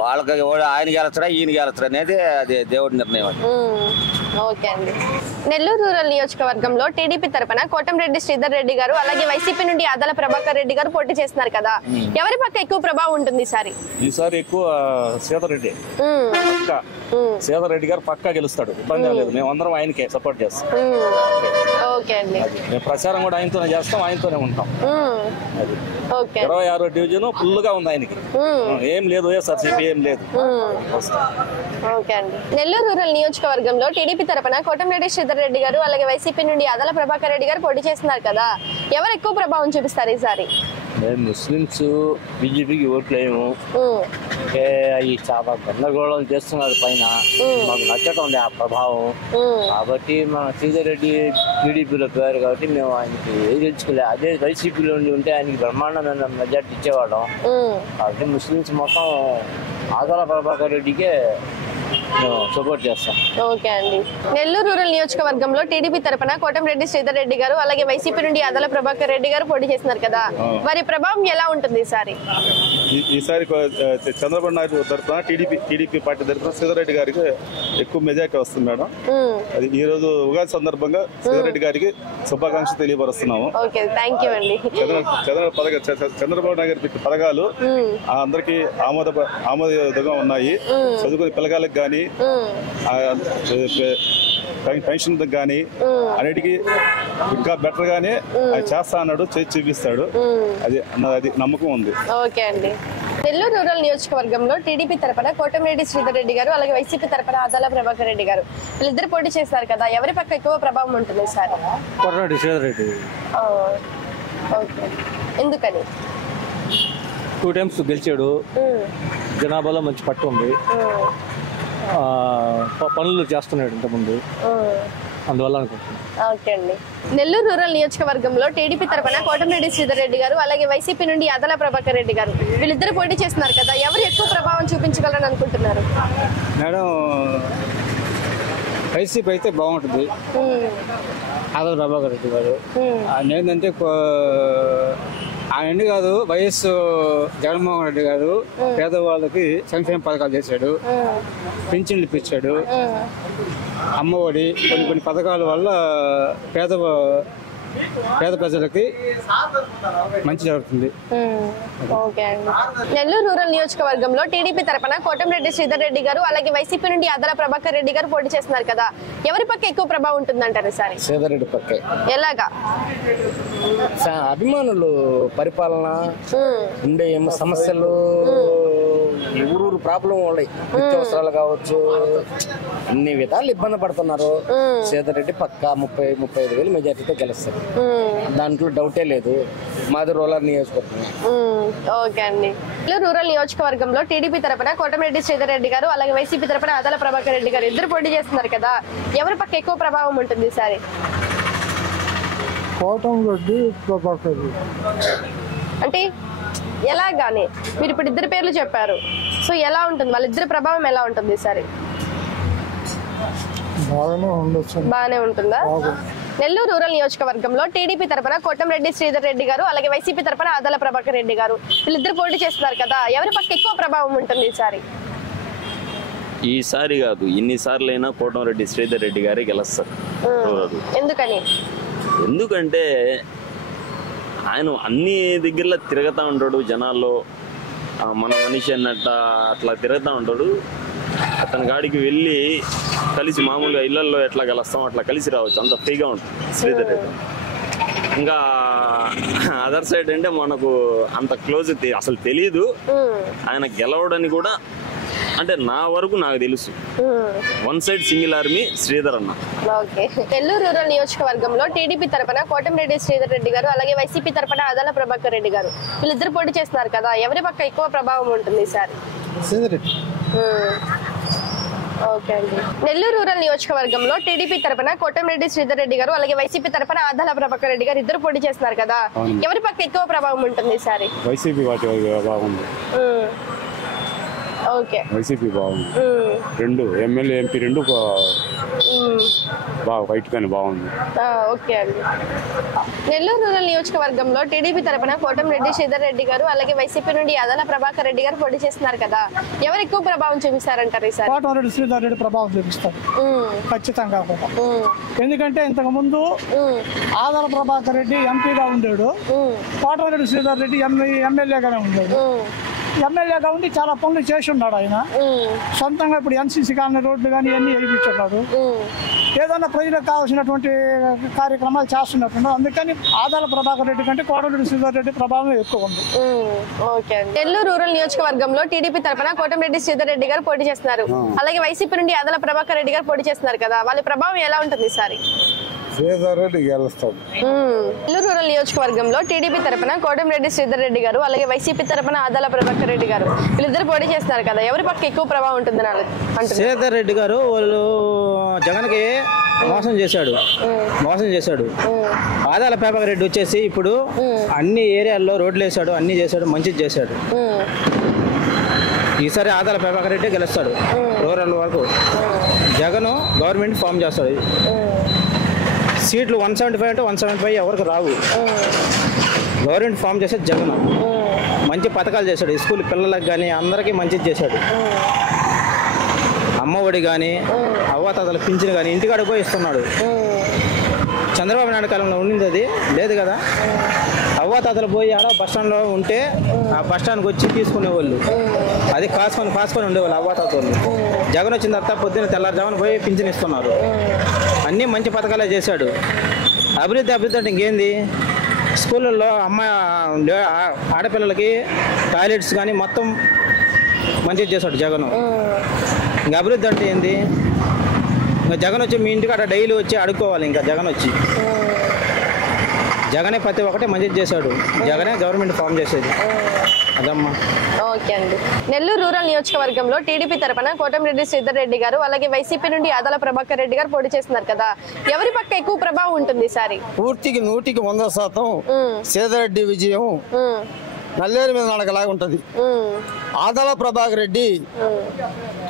వాళ్ళకి ఆయన గెలుస్తారా ఈయన గెలుస్తారా అనేది అది దేవుడి నిర్ణయం. ఓకే అండి. నెల్లూరు రూరల్ నియోజకవర్గంలో టీడీపీ తరపున కోటమిరెడ్డి శ్రీధర్ రెడ్డి గారు అలాగే వైసీపీ నుండి ఆదల ప్రభాకర్ రెడ్డి గారు పోటీ చేస్తున్నారు కదా, ఎవరి పక్క ఎక్కువ ప్రభావం ఉంటుంది ఈసారి? ఈసారి ఎక్కువ శ్రీధర్ రెడ్డి. శ్రీధర్ రెడ్డి గారు పక్కా గెలుస్తాడు, ఇబ్బంది లేదు. మేము అందరం ఆయనకే సపోర్ట్ చేస్తాం. ఓకే అండి. మేము ప్రచారం కూడా ఆయనతోనే చేస్తాం, ఆయనతోనే ఉంటాం. అది 26వ డివిజన్ ఫుల్ గా ఉంది ఆయనకి, ఏం లేదు వైఎస్ఆర్సీపీ ఏం లేదు. ఓకే అండి. నెల్లూరు రూరల్ నియోజకవర్గంలో టీడీపీ తరపున కోటమిరెడ్డి శ్రీధర్ రెడ్డి గారు అలాగే వైసీపీ నుండి ఆదల ప్రభాకర్ రెడ్డి గారు పోటీ చేస్తున్నారు కదా, ఎవరు ఎక్కువ ప్రభావం చూపిస్తారు ఈసారి? ముస్లిమ్స్ బీజేపీకి ఓట్లేము, అవి చాలా గందరగోళం చేస్తున్నారు పైన, మాకు నచ్చటం లేదు ఆ ప్రభావం. కాబట్టి మన శ్రీధర్ రెడ్డి టీడీపీలో పోయారు కాబట్టి మేము ఆయనకి ఏది తెలుసుకోలేదు. అదే వైసీపీలో ఉంటే ఆయనకి బ్రహ్మాండమైన మెజార్టీ ఇచ్చేవాళ్ళం. కాబట్టి ముస్లిమ్స్ మొత్తం ఆదల ప్రభాకర్ రెడ్డికే సపోర్ట్ చేస్తాం. ఓకే అండి. నెల్లూరు రూరల్ నియోజకవర్గంలో టీడీపీ తరపున కోటమిరెడ్డి శ్రీధర్ రెడ్డి గారు అలాగే వైసీపీ నుండి ఆదల ప్రభాకర్ రెడ్డి గారు పోటీ చేస్తున్నారు కదా, వారి ప్రభావం ఎలా ఉంటుంది ఈసారి? ఈసారి చంద్రబాబు నాయుడు తరఫున టీడీపీ పార్టీ తరఫున శ్రీధర్ రెడ్డి గారికి ఎక్కువ మెజార్టీ వస్తుంది మేడం. అది ఈ రోజు ఉగాది సందర్భంగా శ్రీధర్ రెడ్డి గారికి శుభాకాంక్షలు తెలియపరుస్తున్నాము. చంద్రబాబు నాయుడు పెట్టిన పథకాలు అందరికి ఆమోదయోగ్యంగా ఉన్నాయి. చదువుకునే పిల్లగాళ్ళకి కానీ పెన్షన్ కానీ అన్నిటికీ ఇంకా బెటర్ గానే చేస్తా అన్నాడు, చేసి చూపిస్తాడు. అది నమ్మకం ఉంది. ఓకే అండి. నెల్లూరు రూరల్ నియోజకవర్గంలో టీడీపీ తరపున కోటమిరెడ్డి శ్రీధర్ రెడ్డి గారు అలాగే వైసీపీ తరపున ఆదల ప్రభాకర్ రెడ్డి గారు, వీళ్ళిద్దరు పోటీ చేస్తారు కదా, ఎవరి పక్క ఎక్కువ ప్రభావం ఉంటుంది సార్? కోటమిరెడ్డి శ్రీధర్ రెడ్డి. ఓకే, ఎందుకని? 2 times గెలిచాడు, జనాభాలో మంచి పట్టు ఉంది, పనులు చేస్తున్నాడు ఇంతకుముందు, అందువల్ల అనుకుంటున్నాను. ఓకే అండి. నెల్లూరు రూరల్ నియోజకవర్గంలో టీడీపీ తరపున కోటమిరెడ్డి శ్రీధర్ రెడ్డి గారు అలాగే వైసీపీ నుండి ఆదల ప్రభాకర్ రెడ్డి గారు, వీళ్ళిద్దరు పోటీ చేస్తున్నారు కదా, ఎవరు ఎక్కువ ప్రభావం చూపించగలరని అనుకుంటున్నారు? మేడం వైసీపీ అయితే బాగుంటుంది, ఆదల ప్రభాకర్ రెడ్డి గారు. ఏంటంటే ఆయన కాదు, వైఎస్ జగన్మోహన్ రెడ్డి గారు పేదవాళ్ళకి సంక్షేమ పథకాలు చేశాడు, పింఛన్లు ఇప్పించాడు, అమ్మఒడి, కొన్ని పథకాల వల్ల పేద ప్రజలకి మంచి జరుగుతుంది. ఓకే అండి. నెల్లూరు రూరల్ నియోజకవర్గంలో టీడీపీ తరపున కోటమిరెడ్డి శ్రీధర్ రెడ్డి గారు అలాగే వైసీపీ నుండి ఆదల ప్రభాకర్ రెడ్డి గారు పోటీ చేస్తున్నారు కదా, ఎవరి పక్క ఎక్కువ ప్రభావం ఉంటుందంటారు ఈసారి? శ్రీధర్ రెడ్డి పక్కే. ఎలాగా? అభిమానులు, పరిపాలన, ఉండే సమస్యలు, ఊరూరు ప్రాబ్లం ఉన్నాయి, నిత్యావసరాలు కావచ్చు, అన్ని విధాలు ఇబ్బంది పడుతున్నారు. శ్రీధర్ రెడ్డి పక్క 30-35 మెజార్టీతో గెలుస్తారు, దాంట్లో డౌటే లేదు. మాది రూరల్ నియోజకవర్గం. ఓకే అండి. రూరల్ నియోజకవర్గంలో టీడీపీ తరపున కోటమిరెడ్డి శ్రీధర్ రెడ్డి గారు అలాగే వైసీపీ తరపున ఆదల ప్రభాకర్ రెడ్డి గారు ఇద్దరు పోటీ చేస్తున్నారు కదా, ఎవరి పక్క ఎక్కువ ప్రభావం ఉంటుంది ఈసారి? కోటమిరెడ్డి ప్రభాకర్. అంటే ఎలాగానే మీరు ఇప్పుడు ఇద్దరు పేర్లు చెప్పారు, సో ఎలా ఉంటుంది వాళ్ళిద్దరి ప్రభావం ఎలా ఉంటుంది ఈసారి? బాగానే ఉంటుందా? నెల్లూరు రూరల్ నియోజకవర్గంలో టీడీపీ తరపున కోటమిరెడ్డి శ్రీధర్ రెడ్డి గారు అలాగే వైసీపీ తరపున ఆదల ప్రభాకర్ రెడ్డి గారు, వీళ్ళిద్దరు పోటీ చేస్తున్నారు కదా, ఎవరి పక్క ఎక్కువ ప్రభావం ఉంటుంది ఈసారి? ఈసారి కాదు, ఎన్నిసార్లు అయినా కోటమిరెడ్డి శ్రీధర్ రెడ్డి గారే గెలుస్తారు. ఎందుకని? ఎందుకంటే ఆయన అన్ని దగ్గరలో తిరుగుతూ ఉంటాడు, జనాల్లో మన మనిషి అన్నట్ట అట్లా తిరుగుతూ ఉంటాడు. అతని గాడికి వెళ్ళి కలిసి మామూలుగా ఇళ్లలో ఎట్లా కలుస్తాం అట్లా కలిసి రావచ్చు, అంత ఫ్రీగా ఉంటుంది శ్రీధర్ రెడ్డి. ఇంకా అదర్ సైడ్ అంటే మనకు అంత క్లోజ్ అసలు తెలీదు. ఆయన గెలవడని కూడా అంటే నా వరకు నాకు తెలుసు, one side single army Sridhar అన్న. నెల్లూరు రూరల్ నియోజకవర్గంలో టీడీపీ తరపున కోటమిరెడ్డి శ్రీధర్ రెడ్డి గారు, అలాగే వైసీపీ తరపున ఆదాల ప్రభాకర్ రెడ్డి గారు వీళ్ళిద్దరు పోటీ చేస్తున్నారు కదా, ఎవరి పక్క ఎక్కువ ప్రభావం ఉంటుంది ఈసారి? శ్రీధర్ రెడ్డి. ఓకే అండి. నెల్లూరు రూరల్ నియోజకవర్గంలో టీడీపీ తరపున కోటమిరెడ్డి శ్రీధర్ రెడ్డి గారు, అలాగే వైసీపీ తరపున ఆదాల ప్రభాకర్ రెడ్డి గారు ఇద్దరు పోటీ చేస్తున్నారు కదా, ఎవరి పక్క ఎక్కువ ప్రభావం ఉంటుంది ఈసారి? వైసీపీ బాగుంది. ఓకే, వైసీపీ బాగుంది. రెండు ఎమ్మెల్యే ఎంపీ రెండు బాగా వైట్ కానీ బాగుంది. ఓకే అండి. నెల్లూరు రూరల్ నియోజకవర్గంలో టీడీపీ తరపున కోటమిరెడ్డి శ్రీధర్ రెడ్డి గారు, అలాగే వైసీపీ నుండి ఆదాల ప్రభాకర్ రెడ్డి గారు పోటీ చేస్తున్నారు కదా, ఎవరు ఎక్కువ ప్రభావం చూపిస్తారంటారు ఈసారి? కోటమిరెడ్డి శ్రీధర్ రెడ్డి ప్రభావం చూపిస్తారు ఖచ్చితంగా. ఎందుకంటే ఇంతకు ముందు ఆదాల ప్రభాకర్ రెడ్డి ఎంపీగా ఉండేడు, కోటమిరెడ్డి శ్రీధర్ రెడ్డి ఎమ్మెల్యేగానే ఉండేడు. ఎమ్మెల్యేగా ఉండి చాలా పనులు చేసి ఉన్నాడు ఆయన సొంతంగా. ఇప్పుడు ఎన్సీసీ కానీ రోడ్లు కానీ ఇవన్నీ వేయించున్నాడు. ఏదన్నా ప్రజలకు కావాల్సినటువంటి కార్యక్రమాలు చేస్తున్నట్టు. అందుకని ఆదాల ప్రభాకర్ రెడ్డి కంటే కోటమిరెడ్డి శ్రీధర్ రెడ్డి ప్రభావం ఎక్కువ ఉంది. నెల్లూరు రూరల్ నియోజకవర్గంలో టీడీపీ తరపున కోటమిరెడ్డి శ్రీధర్ రెడ్డి గారు పోటీ చేస్తున్నారు, అలాగే వైసీపీ నుండి ఆదాల ప్రభాకర్ రెడ్డి గారు పోటీ చేస్తున్నారు కదా, వాళ్ళ ప్రభావం ఎలా ఉంటుంది ఈసారి? శ్రీధర్ రెడ్డి గెలుస్తాడు. నెల్లూరు రూరల్ నియోజకవర్గంలో టీడీపీ తరపున కోటమిరెడ్డి శ్రీధర్ రెడ్డి గారు, అలాగే వైసీపీ తరపున ఆదాల ప్రభాకర్ రెడ్డి గారు వీళ్ళిద్దరు పోటీ చేస్తున్నారు కదా, ఎవరి పక్క ఎక్కువ ప్రభావం ఉంటుంది? శ్రీధర్ రెడ్డి గారు వాళ్ళు జగన్కి మోసం చేశాడు. ఆదాల ప్రభాకర్ రెడ్డి వచ్చేసి ఇప్పుడు అన్ని ఏరియాల్లో రోడ్లు వేసాడు, అన్ని చేశాడు, మంచిది చేశాడు. ఈసారి ఆదాల ప్రభాకర్ రెడ్డి గెలుస్తాడు. రూరల్ వరకు జగన్ గవర్నమెంట్ ఫామ్ చేస్తాడు. సీట్లు 175 అంటే 175 ఎవరికి రావు. గవర్నమెంట్ ఫామ్ చేసేది జగన్. మంచి పథకాలు చేశాడు, స్కూల్ పిల్లలకు కానీ అందరికీ మంచిది చేశాడు. అమ్మఒడి కానీ అవ్వాతాతల పింఛను కానీ ఇంటికాడికి పోయి ఇస్తున్నాడు. చంద్రబాబు నాయుడు కాలంలో ఉండింది అది లేదు కదా. అవ్వాతాతలు పోయి ఆడ బస్ స్టాండ్లో ఉంటే ఆ బస్ స్టాండ్కి వచ్చి తీసుకునేవాళ్ళు, అది కాసుకొని ఉండేవాళ్ళు అవ్వాతాతలు. జగన్ వచ్చిన తర్వాత పొద్దున్న తెల్లారుజామున పోయి పింఛను ఇస్తున్నారు. అన్నీ మంచి పథకాలే చేశాడు. అభివృద్ధి అంటే ఇంకేంది, స్కూళ్ళల్లో ఆడపిల్లలకి టాయిలెట్స్ కానీ మొత్తం మంచిగా చేశాడు జగన్. ఇంకా అభివృద్ధి అంటే ఏంది, ఇంకా జగన్ వచ్చి మీ ఇంటికి అక్కడ డైలీ వచ్చి అడుక్కోవాలి. ఇంకా జగనే ప్రతి ఒక్కటే మంచిది చేశాడు. జగనే గవర్నమెంట్ ఫామ్ చేసేది అదమ్మా. ఓకే అండి. నెల్లూరు రూరల్ నియోజకవర్గంలో టీడీపీ తరపున కోటమిరెడ్డి శ్రీధర్ రెడ్డి గారు, అలాగే వైసీపీ నుండి ఆదాల ప్రభాకర్ రెడ్డి గారు పోటీ చేస్తున్నారు కదా, ఎవరి పక్క ఎక్కువ ప్రభావం ఉంటుంది ఈసారి? పూర్తికి 100% శ్రీధర్ రెడ్డి విజయం నల్లేరు మీద నడకలాగా ఉంటది. ఆదాల ప్రభాకర్ రెడ్డి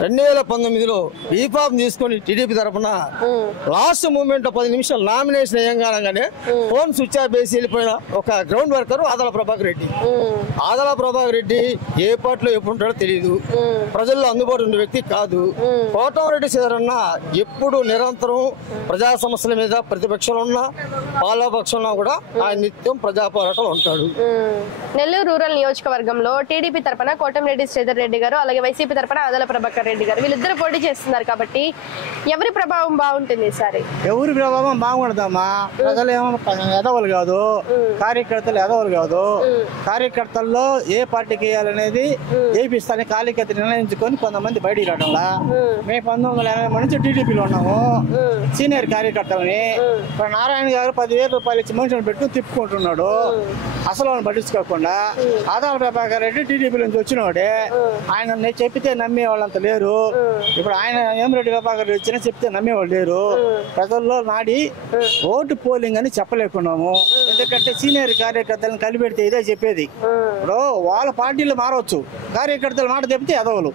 2019లో బీఫామ్ తీసుకొని టీడీపీ తరఫున లాస్ట్ మూమెంట్ 10 నిమిషాలు నామినేషన్ వేయంగానే ఫోన్ స్విచ్ ఆఫ్ వేసి వెళ్ళిపోయిన ఒక గ్రౌండ్ వర్కర్ ఆదాల ప్రభాకర్ రెడ్డి. ఆదాల ప్రభాకర్ రెడ్డి ఏ పార్టీలో ఎప్పుడు ఉంటాడో తెలియదు, ప్రజల్లో అందుబాటులో ఉండే వ్యక్తి కాదు. కోటమిరెడ్డి శ్రీధర్ అన్న ఎప్పుడు నిరంతరం ప్రజా సమస్యల మీద ప్రతిపక్షంలో ఉన్నా పాలపక్షంలో కూడా ఆయన నిత్యం ప్రజా పోరాటం ఉంటాడు. నెల్లూరు రూరల్ నియోజకవర్గంలో టీడీపీ తరపున కోటమిరెడ్డి శ్రీధర్ రెడ్డి గారు, అలాగే వైసీపీ తరపున ఆదాల ప్రభాకర్ రెడ్డి గారు వీళ్ళిద్దరు పోటీ చేస్తున్నారు కాబట్టి ఎవరి ప్రభావం బాగుంటుంది ఈసారి? ఎవరి ప్రభావం బాగుండదమ్మా. ప్రజలు ఏమో ఎదవలు కాదు, కార్యకర్తలు ఎదవలు కాదు. కార్యకర్తల్లో ఏ పార్టీకి వేయాలనేది ఏపిస్తానని కార్యకర్తలు నిర్ణయించుకొని కొంతమంది బయటికి రావడంలా. మేము 1980 నుంచి టీడీపీలో ఉన్నాము, సీనియర్ కార్యకర్తలని. ఇప్పుడు నారాయణ గారు 10,000 రూపాయలు ఇచ్చి మనుషులను పెట్టుకుని తిప్పుకుంటున్నాడు, అసలు వాళ్ళని పట్టించుకోకుండా. ఆదాల ప్రభాకర్ రెడ్డి టీడీపీ నుంచి వచ్చినవాడే, ఆయన చెప్పితే నమ్మే వాళ్ళంత లేరు. ఇప్పుడు ఆయన ఏమిరెడ్డి ప్రభాకర్ రెడ్డి వచ్చినా చెప్తే నమ్మేవాళ్ళు లేరు. ప్రజల్లో నాడి ఓటు పోలింగ్ అని చెప్పలేకున్నాము. ఎందుకంటే సీనియర్ కార్యకర్తలను కలిపెడితే ఇదే చెప్పేది. ఇప్పుడు వాళ్ళ పార్టీలు మారవచ్చు, కార్యకర్తలు మాట చెప్తే ఎదవలు,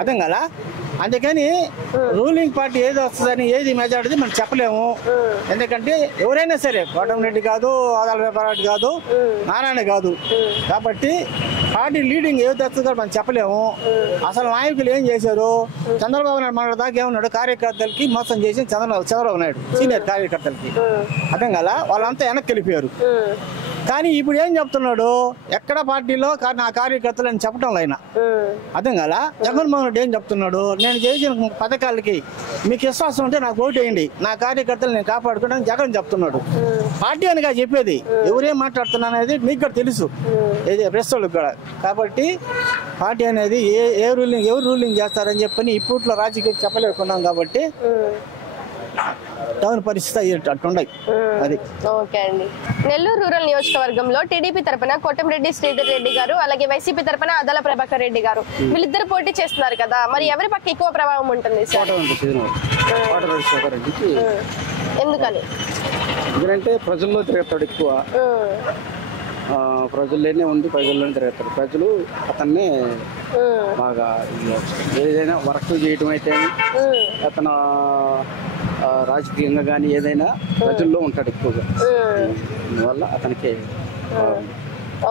అర్థం కదా. అందుకని రూలింగ్ పార్టీ ఏది వస్తుందని ఏది మెజారిటీ మనం చెప్పలేము. ఎందుకంటే ఎవరైనా సరే కోటమిరెడ్డి కాదు, ఆదాల ప్రభాకర్ రెడ్డి కాదు, నారాయణ కాదు. కాబట్టి పార్టీ లీడింగ్ ఏదో తెస్తుందో మనం చెప్పలేము. అసలు నాయకులు ఏం చేశారు? చంద్రబాబు నాయుడు మన దాకా ఏమన్నాడు? కార్యకర్తలకి మోసం చేసి చంద్రబాబు నాయుడు సీనియర్ కార్యకర్తలకి అర్థం కదా, వాళ్ళంతా వెనక్కి వెళ్ళిపోయారు. కానీ ఇప్పుడు ఏం చెప్తున్నాడు? ఎక్కడ పార్టీలో నా కార్యకర్తలు అని చెప్పడం అయినా అర్థం కదా. జగన్మోహన్ రెడ్డి ఏం చెప్తున్నాడు? నేను చేసిన పథకాలకి మీకు విశ్వాసం ఉంటే నాకు ఓటు వేయండి, నా కార్యకర్తలు నేను కాపాడుకోవడానికి జగన్ చెప్తున్నాడు. పార్టీ అనగా చెప్పేది, ఎవరేం మాట్లాడుతున్నా అనేది మీకు కూడా తెలుసు, ప్రెస్ వాళ్ళకి కూడా. కాబట్టి పార్టీ అనేది ఎవరు రూలింగ్ చేస్తారని చెప్పని ఇప్పట్లో రాజకీయం చెప్పలేకున్నాం. కాబట్టి టౌన్ పరిస్థితి అట్టుండయి. అది ఓకే అండి. నెల్లూరు రూరల్ నియోజకవర్గంలో టీడీపీ తరపున కోటమిరెడ్డి శ్రీధర్ రెడ్డి గారు, అలాగే వైసీపీ తరపున ఆదాల ప్రభాకర్ రెడ్డి గారు, వీళ్ళిద్దరు పోటీ చేస్తున్నారు కదా, మరి ఎవరి పక్క ఎక్కువ ప్రభావం ఉంటుంది సార్? ఎందుకని? ఎందుకంటే ప్రజల్లో తిరుగుతాడు ఎక్కువ, ప్రజల్లోనే ఉండి ప్రజల్లోనే తిరుగుతాడు. ప్రజలు అతన్ని బాగా ఏదైనా వర్క్ చేయడం అయితే అతను రాజకీయంగా కానీ ఏదైనా ప్రజల్లో ఉంటాడు ఎక్కువగా, అందువల్ల అతనికి.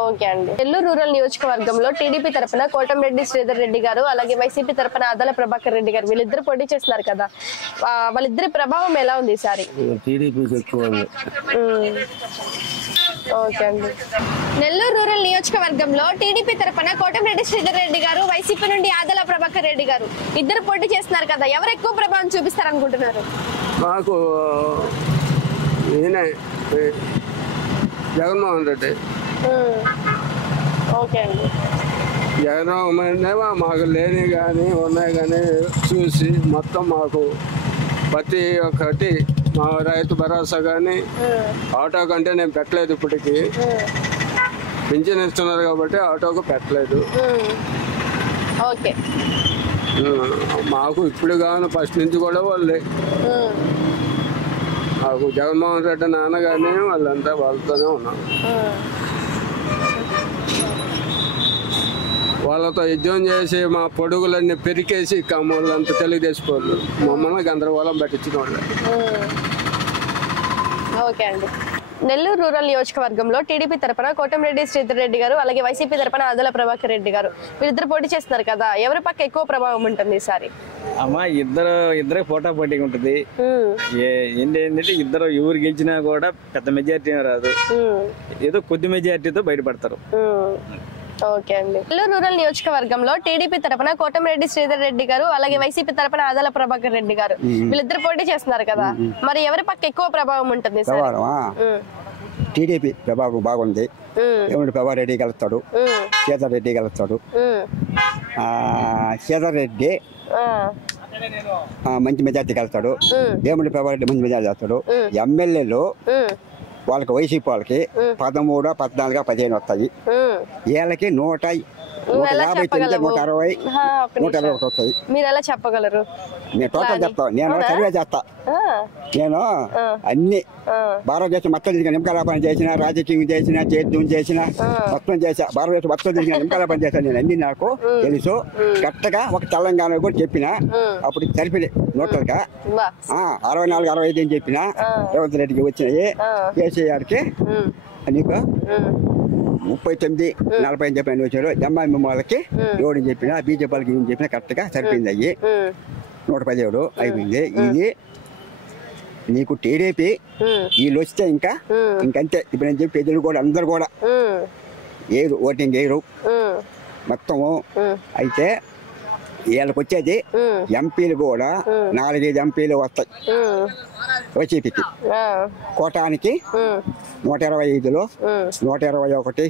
ఓకే అండి. నెల్లూరు రూరల్ నియోజకవర్గంలో టీడీపీ తరపున కోటమిరెడ్డి శ్రీధర్ రెడ్డి గారు, అలాగే వైసీపీ తరపున ఆదాల ప్రభాకర్ రెడ్డి గారు, వీళ్ళిద్దరు పోటీ చేస్తున్నారు కదా, వాళ్ళిద్దరి ప్రభావం ఎలా ఉంది ఈసారి? టీడీపీకి ఎక్కువ. ఓకే అండి. నెల్లూరు రూరల్ నియోజకవర్గంలో టీడీపీ తరపున కోటమిరెడ్డి శ్రీధర్ రెడ్డి గారు, వైసీపీ నుండి ఆదాల ప్రభాకర్ రెడ్డి గారు ఇద్దరు పోటీ చేస్తున్నారు కదా, ఎవరు ఎక్కువ ప్రభావం చూపిస్తారు అనుకుంటున్నారు? మాకు జగన్మోహన్ రెడ్డి. ఓకే అండి. జగన్మోహన్ మాకు లేని కానీ ఉన్నాయి కానీ చూసి మొత్తం మాకు ప్రతి ఒక్కటి మా రైతు భరోసా కానీ ఆటో కంటే నేను పెట్టలేదు, ఇప్పటికి పింఛన్ ఇస్తున్నారు కాబట్టి ఆటోకు పెట్టలేదు. ఓకే. మాకు ఇప్పుడు కానీ ఫస్ట్ నుంచి కూడా వాళ్ళే, మాకు జగన్మోహన్ రెడ్డి నాన్న కానీ వాళ్ళంతా వాళ్ళతోనే ఉన్నాం. వాళ్ళతో యుద్ధం చేసి మా పొడుగులన్నీ పెరికేసి వాళ్ళంతా తెలుగుదేశం వాళ్ళు మమ్మల్ని గందరగోళం పట్టించిన వాళ్ళు. ఓకే అండి. నెల్లూరు రూరల్ నియోజకవర్గంలో టీడీపీ తరపున కోటమిరెడ్డి శ్రీధర్ రెడ్డి గారు, అలాగే వైసీపీ తరపున ఆదాల ప్రభాకర్ రెడ్డి గారు, వీళ్ళిద్దరు పోటీ చేస్తున్నారు కదా, ఎవరి పక్క ఎక్కువ ప్రభావం ఉంటుంది ఈసారి? అమ్మా ఇద్దరే పోటాపోటీగా ఉంటుంది. ఏంటంటే ఇద్దరు ఎవరు గెలిచినా కూడా పెద్ద మెజారిటీ రాదు, ఏదో కొద్ది మెజారిటీతో బయటపడతారు. ఓకే అండి. నెల్లూరు రూరల్ నియోజకవర్గంలో టీడీపీ తరపున కోటమిరెడ్డి శ్రీధర్ రెడ్డి గారు, అలాగే వైసీపీ తరపున ఆదాల ప్రభాకర్ రెడ్డి గారు, వీళ్ళిద్దరు పోటీ చేస్తున్నారు కదా, మరి ఎవరి పక్క ఎక్కువ ప్రభావం ఉంటుంది? టీడీపీ ప్రభావం బాగుంది. ఏమిటి ప్రభాకర్ రెడ్డి గెలుస్తాడు, శ్రీధర్ రెడ్డి గెలుస్తాడు. శ్రీధర్ రెడ్డి మంచి మెజార్టీ గెలుస్తాడు, ఏమిటి ప్రభాకర్ రెడ్డి మంచి మెజార్టీ చేస్తాడు. ఎమ్మెల్యేలు వాళ్ళకి వైసీపీ వాళ్ళకి 13, 14, 15 వస్తాయి. వీళ్ళకి 150, 160, 121 వస్తాయి. మీరు ఎలా చెప్పగలరు? నేను టోటల్ చెప్తా, నేను సర్వే చేస్తా. నేను అన్ని భారతదేశం మొత్తం తిరిగిన నిమ్మకాల పని చేసిన, రాజకీయం చేసిన, చేద్దాం చేసిన, మొత్తం చేసా. భారతదేశం మొత్తం తిరిగిన నిమ్మకాల పని చేశాను నేను, అన్ని నాకు తెలుసు. కరెక్ట్గా ఒక తెలంగాణ కూడా చెప్పిన, అప్పుడు సరిపోలే నోట్లుగా 64, 65 అని చెప్పిన. రేవంత్ రెడ్డికి వచ్చినాయి, కేసీఆర్కి నీకు 39, 40 అని చెప్పిన వచ్చారు. ఎంఐఎం వాళ్ళకి 7 అని చెప్పిన, బీజేపీ వాళ్ళకి ఏం చెప్పిన కరెక్ట్గా సరిపోయింది. అయ్యి 117 అయిపోయింది. ఇది నీకు టీడీపీ వీళ్ళు వస్తే ఇంకంతే. ఇప్పుడు నేను చెప్పి ఎదురు కూడా అందరు కూడా ఏరు ఓటింగ్ వేయరు మొత్తము. అయితే వీళ్ళకి వచ్చేది ఎంపీలు కూడా 4-5 ఎంపీలు వస్తాయి వైసీపీకి. కోటానికి 125లో 121,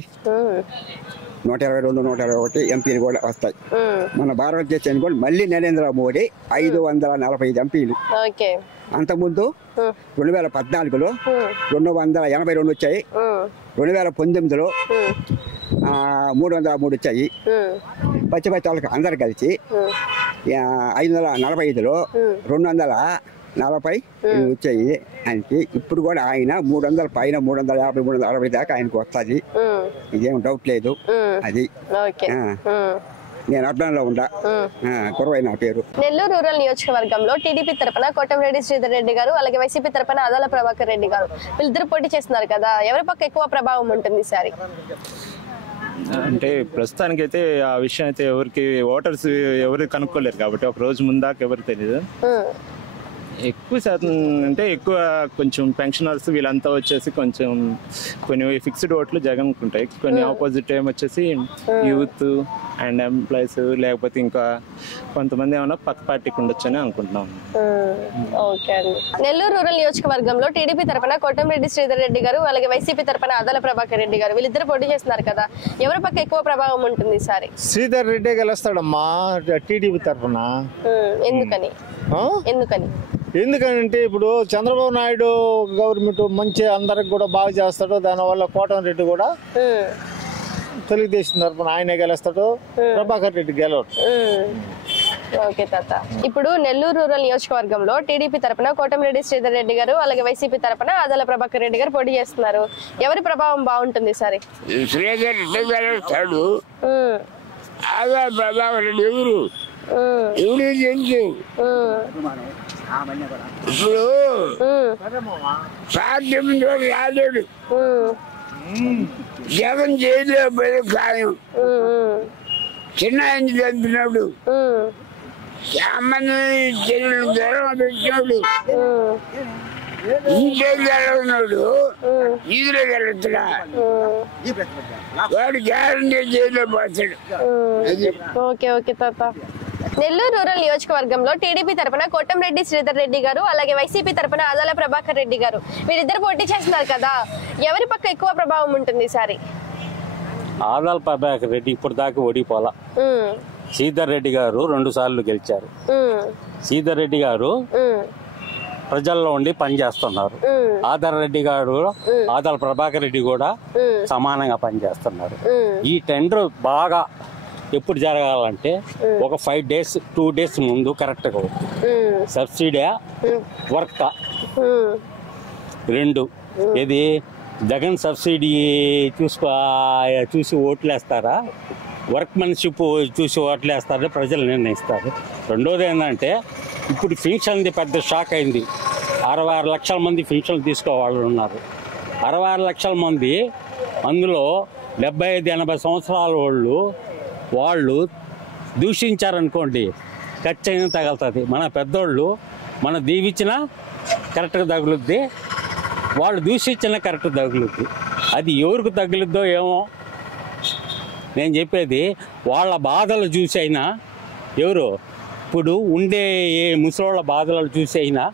122, 121 ఎంపీలు కూడా వస్తాయి. మన భారతదేశానికి కూడా మళ్ళీ నరేంద్ర మోడీ 545 ఎంపీలు. అంతకుముందు 2014లో 282 వచ్చాయి, 2019లో 303 వచ్చాయి. పచ్చి వాళ్ళకి అందరు కలిసి 545లో 240 వచ్చాయి ఆయనకి. ఇప్పుడు కూడా ఆయన 300 పైన 350, 360 దాకా ఆయనకు వస్తుంది, ఇదేం డౌట్ లేదు. అది నేను అర్థంలో ఉండా కురవై నా పేరు. నెల్లూరు రూరల్ నియోజకవర్గంలో టీడీపీ తరపున కోటమిరెడ్డి శ్రీధర్ రెడ్డి గారు, అలాగే వైసీపీ తరపున ఆదాల ప్రభాకర్ రెడ్డి గారు, వీళ్ళిద్దరు పోటీ చేస్తున్నారు కదా, ఎవరి పక్క ఎక్కువ ప్రభావం ఉంటుంది ఈసారి? అంటే ప్రస్తుతానికైతే ఆ విషయం అయితే ఎవరికి ఓటర్స్ ఎవరు కనుక్కోలేరు కాబట్టి ఒక రోజు ముందాక ఎవరికి తెలియదు. ఎక్కువ శాతం అంటే ఎక్కువ కొంచెం పెన్షనర్స్ వీళ్ళంతా వచ్చేసి కొంచెం కొన్ని ఫిక్స్డ్ ఓట్లు జగన్ ఉంటాయి, కొన్ని ఆపోజిట్ టైం వచ్చేసి యూత్ అండ్ ఎంప్లాయీస్ లేకపోతే ఇంకా కొంతమంది ఏమన్నా పక్క పార్టీకి ఉండొచ్చు అని అనుకుంటున్నాం. ఓకే అండి. నెల్లూరు రూరల్ నియోజకవర్గంలో టీడీపీ తరఫున కోటమిరెడ్డి శ్రీధర్ రెడ్డి గారు అలాగే వైసీపీ తరఫున ఆదాల ప్రభాకర్ రెడ్డి గారు వీళ్ళిద్దరు పోటీ చేస్తున్నారు కదా, ఎవరి పక్క ఎక్కువ ప్రభావం ఉంటుంది ఈసారి? శ్రీధర్ రెడ్డి గెలుస్తాడమ్మా టీడీపీ తరఫున. ఎందుకని? ఎందుకంటే ఇప్పుడు చంద్రబాబు నాయుడు గవర్నమెంట్ మంచి అందరికి కూడా బాగా చేస్తాడు, దానివల్ల కోటమిరెడ్డి కూడా తెలుగుదేశం తరఫున ఆయనే గెలుస్తాడు, ప్రభాకర్ రెడ్డి గెలవడు. ఓకే తాత. ఇప్పుడు నెల్లూరు రూరల్ నియోజకవర్గంలో టీడీపీ తరఫున కోటమిరెడ్డి శ్రీధర్ రెడ్డి గారు అలాగే వైసీపీ తరఫున ఆదాల ప్రభాకర్ రెడ్డి గారు పోటీ చేస్తున్నారు, ఎవరి ప్రభావం బాగుంటుంది ఈసారి? శ్రీధర్ రెడ్డి గెలుస్తాడు. ఆదాల ప్రభాకర్ రెడ్డి ఎవరు తెలుసు. ఇప్పుడు సాధ్యంతో రాలేడు, జగన్ చేయలేకపోయే ఖాయం. చిన్న ఆయన చంపినాడు, సామాన్య చెల్లెలు జ్వరం పెట్టినాడు, ఇంట్లో గెలవనాడు, ఈదులో గెలుతున్నా వాడు గ్యారంటీ చేయలేకపోతాడు. ఓకే ఓకే తాత. నెల్లూరు రూరల్ నియోజకవర్గంలో టీడీపీ తరఫున కోటమిరెడ్డి శ్రీధర్ రెడ్డి గారు అలాగే వైసీపీ తరఫున ఆదాల ప్రభాకర్ రెడ్డి గారు వీరిద్దరు పోటీ చేస్తున్నారు కదా, ఎవరి పక్క ఎక్కువ ప్రభావం ఉంటుంది ఈసారి? ఆదాల ప్రభాకర్ రెడ్డి ఇప్పుడు దాకా ఓడిపోలా. శ్రీధర్ రెడ్డి గారు 2 సార్లు గెలిచారు. శ్రీధర్ రెడ్డి గారు ప్రజల్లో ఉండి పనిచేస్తున్నారు. ఆదాల రెడ్డి గారు ఆదాల ప్రభాకర్ రెడ్డి కూడా సమానంగా పనిచేస్తున్నారు. ఈ టెండర్ బాగా ఎప్పుడు జరగాలంటే ఒక 5 days 2 days ముందు కరెక్ట్గా అవుతుంది. సబ్సిడీ వర్క్ 2 ఇది జగన్ సబ్సిడీ చూసి ఓట్లేస్తారా, వర్క్ మన్షిప్ చూసి ఓట్లేస్తారా ప్రజలు నిర్ణయిస్తారు. రెండోది ఏంటంటే ఇప్పుడు పెన్షన్ది పెద్ద షాక్ అయింది. 66 లక్షల మంది పెన్షన్లు తీసుకోవాళ్ళు ఉన్నారు. 66 లక్షల మంది అందులో 75-80 సంవత్సరాల వాళ్ళు దూషించారనుకోండి ఖచ్చితంగా తగులుతుంది. మన పెద్దోళ్ళు మన దీవించినా కరెక్ట్గా తగులుద్ది, వాళ్ళు దూషించినా కరెక్ట్గా తగులుద్ది. అది ఎవరికి తగులుద్దో ఏమో నేను చెప్పేది. వాళ్ళ బాధలు చూసి అయినా ఎవరు ఇప్పుడు ఉండే ముసలోళ్ళ బాధలు చూసి అయినా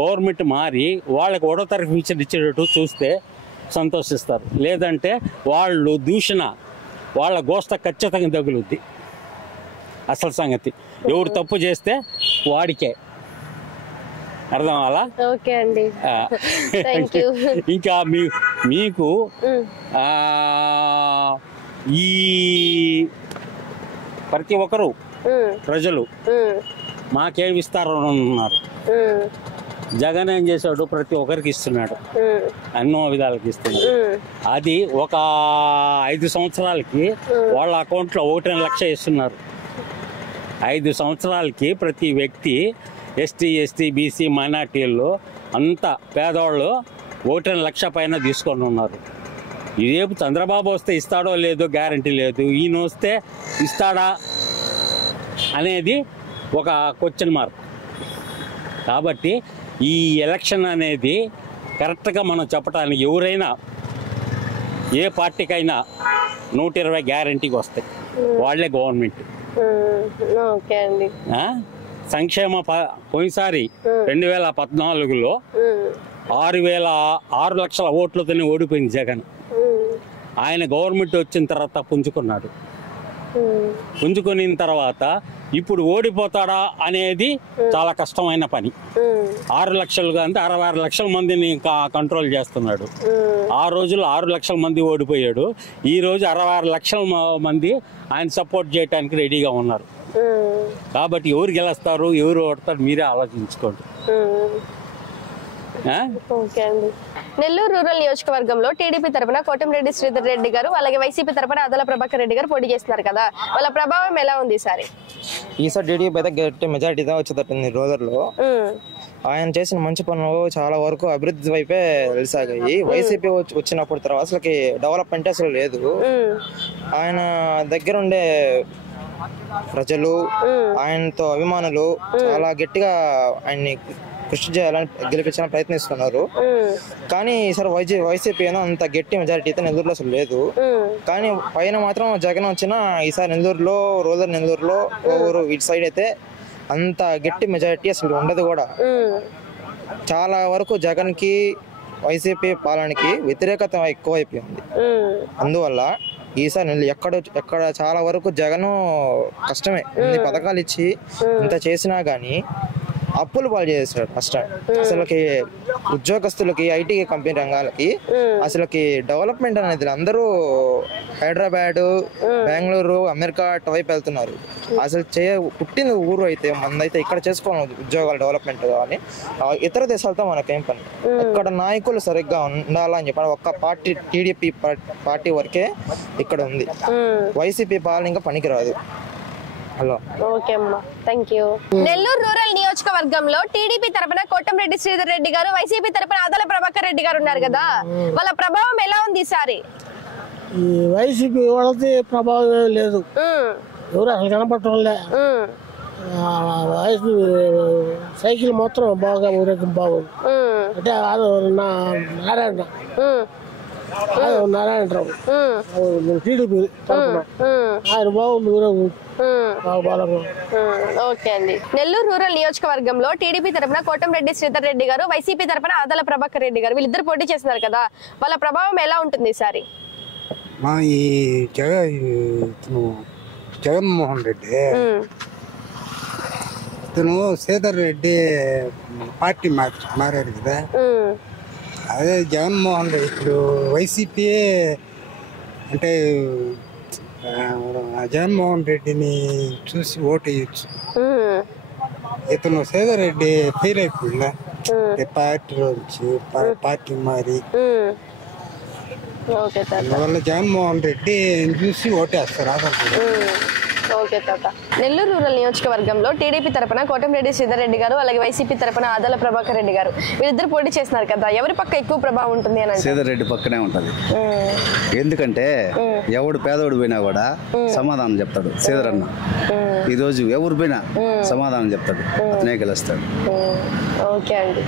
గవర్నమెంట్ మారి వాళ్ళకి 1వ తరగతి పింఛన్ ఇచ్చేటట్టు చూస్తే సంతోషిస్తారు. లేదంటే వాళ్ళు దూషణ వాళ్ళ గోష్ట ఖచ్చితంగా తగులుద్ది. అసలు సంగతి ఎవరు తప్పు చేస్తే వాడికే అర్థం అలా. ఓకే అండి. ఇంకా మీకు ఈ ప్రతి ఒక్కరు ప్రజలు మాకేమి ఇస్తారని ఉన్నారు. జగన్ ఏం చేశాడు, ప్రతి ఒక్కరికి ఇస్తున్నాడు, ఎన్నో విధాలకి ఇస్తున్నాడు. అది ఒక 5 సంవత్సరాలకి వాళ్ళ అకౌంట్లో 1.5 లక్ష ఇస్తున్నారు. 5 సంవత్సరాలకి ప్రతి వ్యక్తి ఎస్టీ బీసీ మైనార్టీల్లో అంతా పేదవాళ్ళు 1.5 లక్ష పైన తీసుకొని ఉన్నారు. రేపు చంద్రబాబు వస్తే ఇస్తాడో లేదో గ్యారంటీ లేదు. ఈయన వస్తే ఇస్తాడా అనేది ఒక క్వశ్చన్ మార్క్. కాబట్టి ఈ ఎలక్షన్ అనేది కరెక్ట్గా మనం చెప్పడానికి ఎవరైనా ఏ పార్టీకైనా 120 గ్యారంటీకి వస్తాయి. వాళ్ళే గవర్నమెంట్. ఓకే అండి. సంక్షేమ పోయినసారి 2014లో 6 లక్షల ఓట్లతోనే ఓడిపోయింది జగన్. ఆయన గవర్నమెంట్ వచ్చిన తర్వాత పుంజుకున్నాడు. పుంజుకున్న తర్వాత ఇప్పుడు ఓడిపోతాడా అనేది చాలా కష్టమైన పని. 6 లక్షలుగా అంటే 66 లక్షల మందిని కంట్రోల్ చేస్తున్నాడు. ఆ రోజుల్లో 6 లక్షల మంది ఓడిపోయాడు. ఈ రోజు 66 లక్షల మంది ఆయన సపోర్ట్ చేయడానికి రెడీగా ఉన్నారు. కాబట్టి ఎవరు గెలుస్తారు ఎవరు ఓడతారు మీరే ఆలోచించుకోండి. ఓకే అండి. నెల్లూరు రూరల్ నియోజకవర్గంలో టీడీపీ తరఫున కోటమిరెడ్డి శ్రీధర్ రెడ్డి గారు అలాగే వైసీపీ తరఫున ఆదాల ప్రభాకర్ రెడ్డి గారు పోటీ చేస్తున్నారు కదా, వాళ్ళ ప్రభావం ఎలా ఉంది ఈసారి? ఈసారి టీడీపీ అయితే గట్టి మెజారిటీగా వచ్చేటట్టుంది రూరల్లో. ఆయన చేసిన మంచి పనులు చాలా వరకు అభివృద్ధి వైపే వెలిసాగాయి. వైసీపీ వచ్చినప్పుడు తర్వాత అసలుకి డెవలప్మెంట్ అసలు లేదు. ఆయన దగ్గర ఉండే ప్రజలు, ఆయనతో అభిమానులు చాలా గట్టిగా ఆయన్ని కృషి చేయాలని గెలిపించాలని ప్రయత్నిస్తున్నారు. కానీ ఈసారి వైసీపీ అంత గట్టి మెజారిటీ అయితే నెల్లూరులో అసలు లేదు. కానీ పైన మాత్రం జగన్ వచ్చిన ఈసారి నెల్లూరులో, రూరల్ నెల్లూరులో, ఊరు ఇటు సైడ్ అయితే అంత గట్టి మెజారిటీ అసలు ఉండదు కూడా. చాలా వరకు జగన్ కి వైసీపీ పాలనకి వ్యతిరేకత ఎక్కువైపోయింది. అందువల్ల ఈసారి ఎక్కడ చాలా వరకు జగన్ కష్టమే. ఇన్ని పథకాలు ఇచ్చి ఇంత చేసినా గానీ అప్పులు పాలు చేశాడు ఫస్ట్. అసలుకి ఉద్యోగస్తులకి, ఐటీ కంపెనీ రంగాలకి అసలుకి డెవలప్మెంట్ అనేది అందరూ హైదరాబాద్, బెంగళూరు, అమెరికా వైపు వెళ్తున్నారు. అసలు పుట్టిన ఊరు అయితే మనదైతే ఇక్కడ చేసుకోవాలి ఉద్యోగాలు డెవలప్మెంట్. కానీ ఇతర దేశాలతో మనకేం పని. ఇక్కడ నాయకులు సరిగ్గా ఉండాలని చెప్పి ఒక్క పార్టీ, టీడీపీ పార్టీ వరకే ఇక్కడ ఉంది. వైసీపీ పాలన ఇంకా పనికిరాదు. హలో, ఓకే అమ్మా, థ్యాంక్ యూ. నెల్లూరు రూరల్ నియోజకవర్గంలో టీడీపీ తరపున కోటంరెడ్డి శ్రీధర్ రెడ్డి గారు, వైసీపీ తరపున ఆదల ప్రభాకర్ రెడ్డి గారు ఉన్నారు కదా, వాళ్ళ ప్రభావం ఎలా ఉంది ఈసారి? ఈ వైసీపీ వాళ్ళది ప్రభావం లేదు, ఎవరు అసలు కనపడటంలే. సైకిల్ మాత్రం బాగా ఊరేగింపు బాగుంది. అంటే నారాయణరావు టీడీపీ తరపున ఆయన బాగుంది ఊరేగింపు. ఓకే అండి. నెల్లూరు రూరల్ నియోజకవర్గంలో టీడీపీ తరపున కోటంరెడ్డి శ్రీధర్ రెడ్డి గారు, వైసీపీ తరపున ఆదల ప్రభాకర్ రెడ్డి గారు, వీళ్ళిద్దరు పోటీ చేస్తున్నారు కదా, వాళ్ళ ప్రభావం ఎలా ఉంటుంది ఈసారి? ఈ జగన్మోహన్ రెడ్డి ఇతను శ్రీధర్ రెడ్డి పార్టీ మారారు కదా, అదే జగన్మోహన్ రెడ్డి ఇప్పుడు వైసీపీ అంటే జగన్మోహన్ రెడ్డిని చూసి ఓటు వేయచ్చు. ఇతను శ్రీధర్ రెడ్డి ఫెయిల్ అయిపోయిందా పార్టీలో నుంచి, పార్టీ మారి. అందువల్ల జగన్మోహన్ రెడ్డి చూసి ఓటేస్తారు ఆధారపడి. ఓకే తాత. నెల్లూరు రూరల్ నియోజకవర్గంలో టీడీపీ తరపున కోటంరెడ్డి శ్రీధర్ రెడ్డి గారు, అలాగే వైసీపీ తరపున ఆదల ప్రభాకర్ రెడ్డి గారు, వీరిద్దరు పోటీ చేస్తున్నారు కదా, ఎవరి పక్క ఎక్కువ ప్రభావం ఉంటుంది అని? శ్రీధర్ రెడ్డి పక్కనే ఉంటది. ఎందుకంటే ఎవడు పేదోడు పోయినా కూడా సమాధానం చెప్తాడు శ్రీధర్ అన్న. ఈ రోజు ఎవరు పోయినా సమాధానం చెప్తాడు, అతనే గెలుస్తాడు. ఓకే అండి.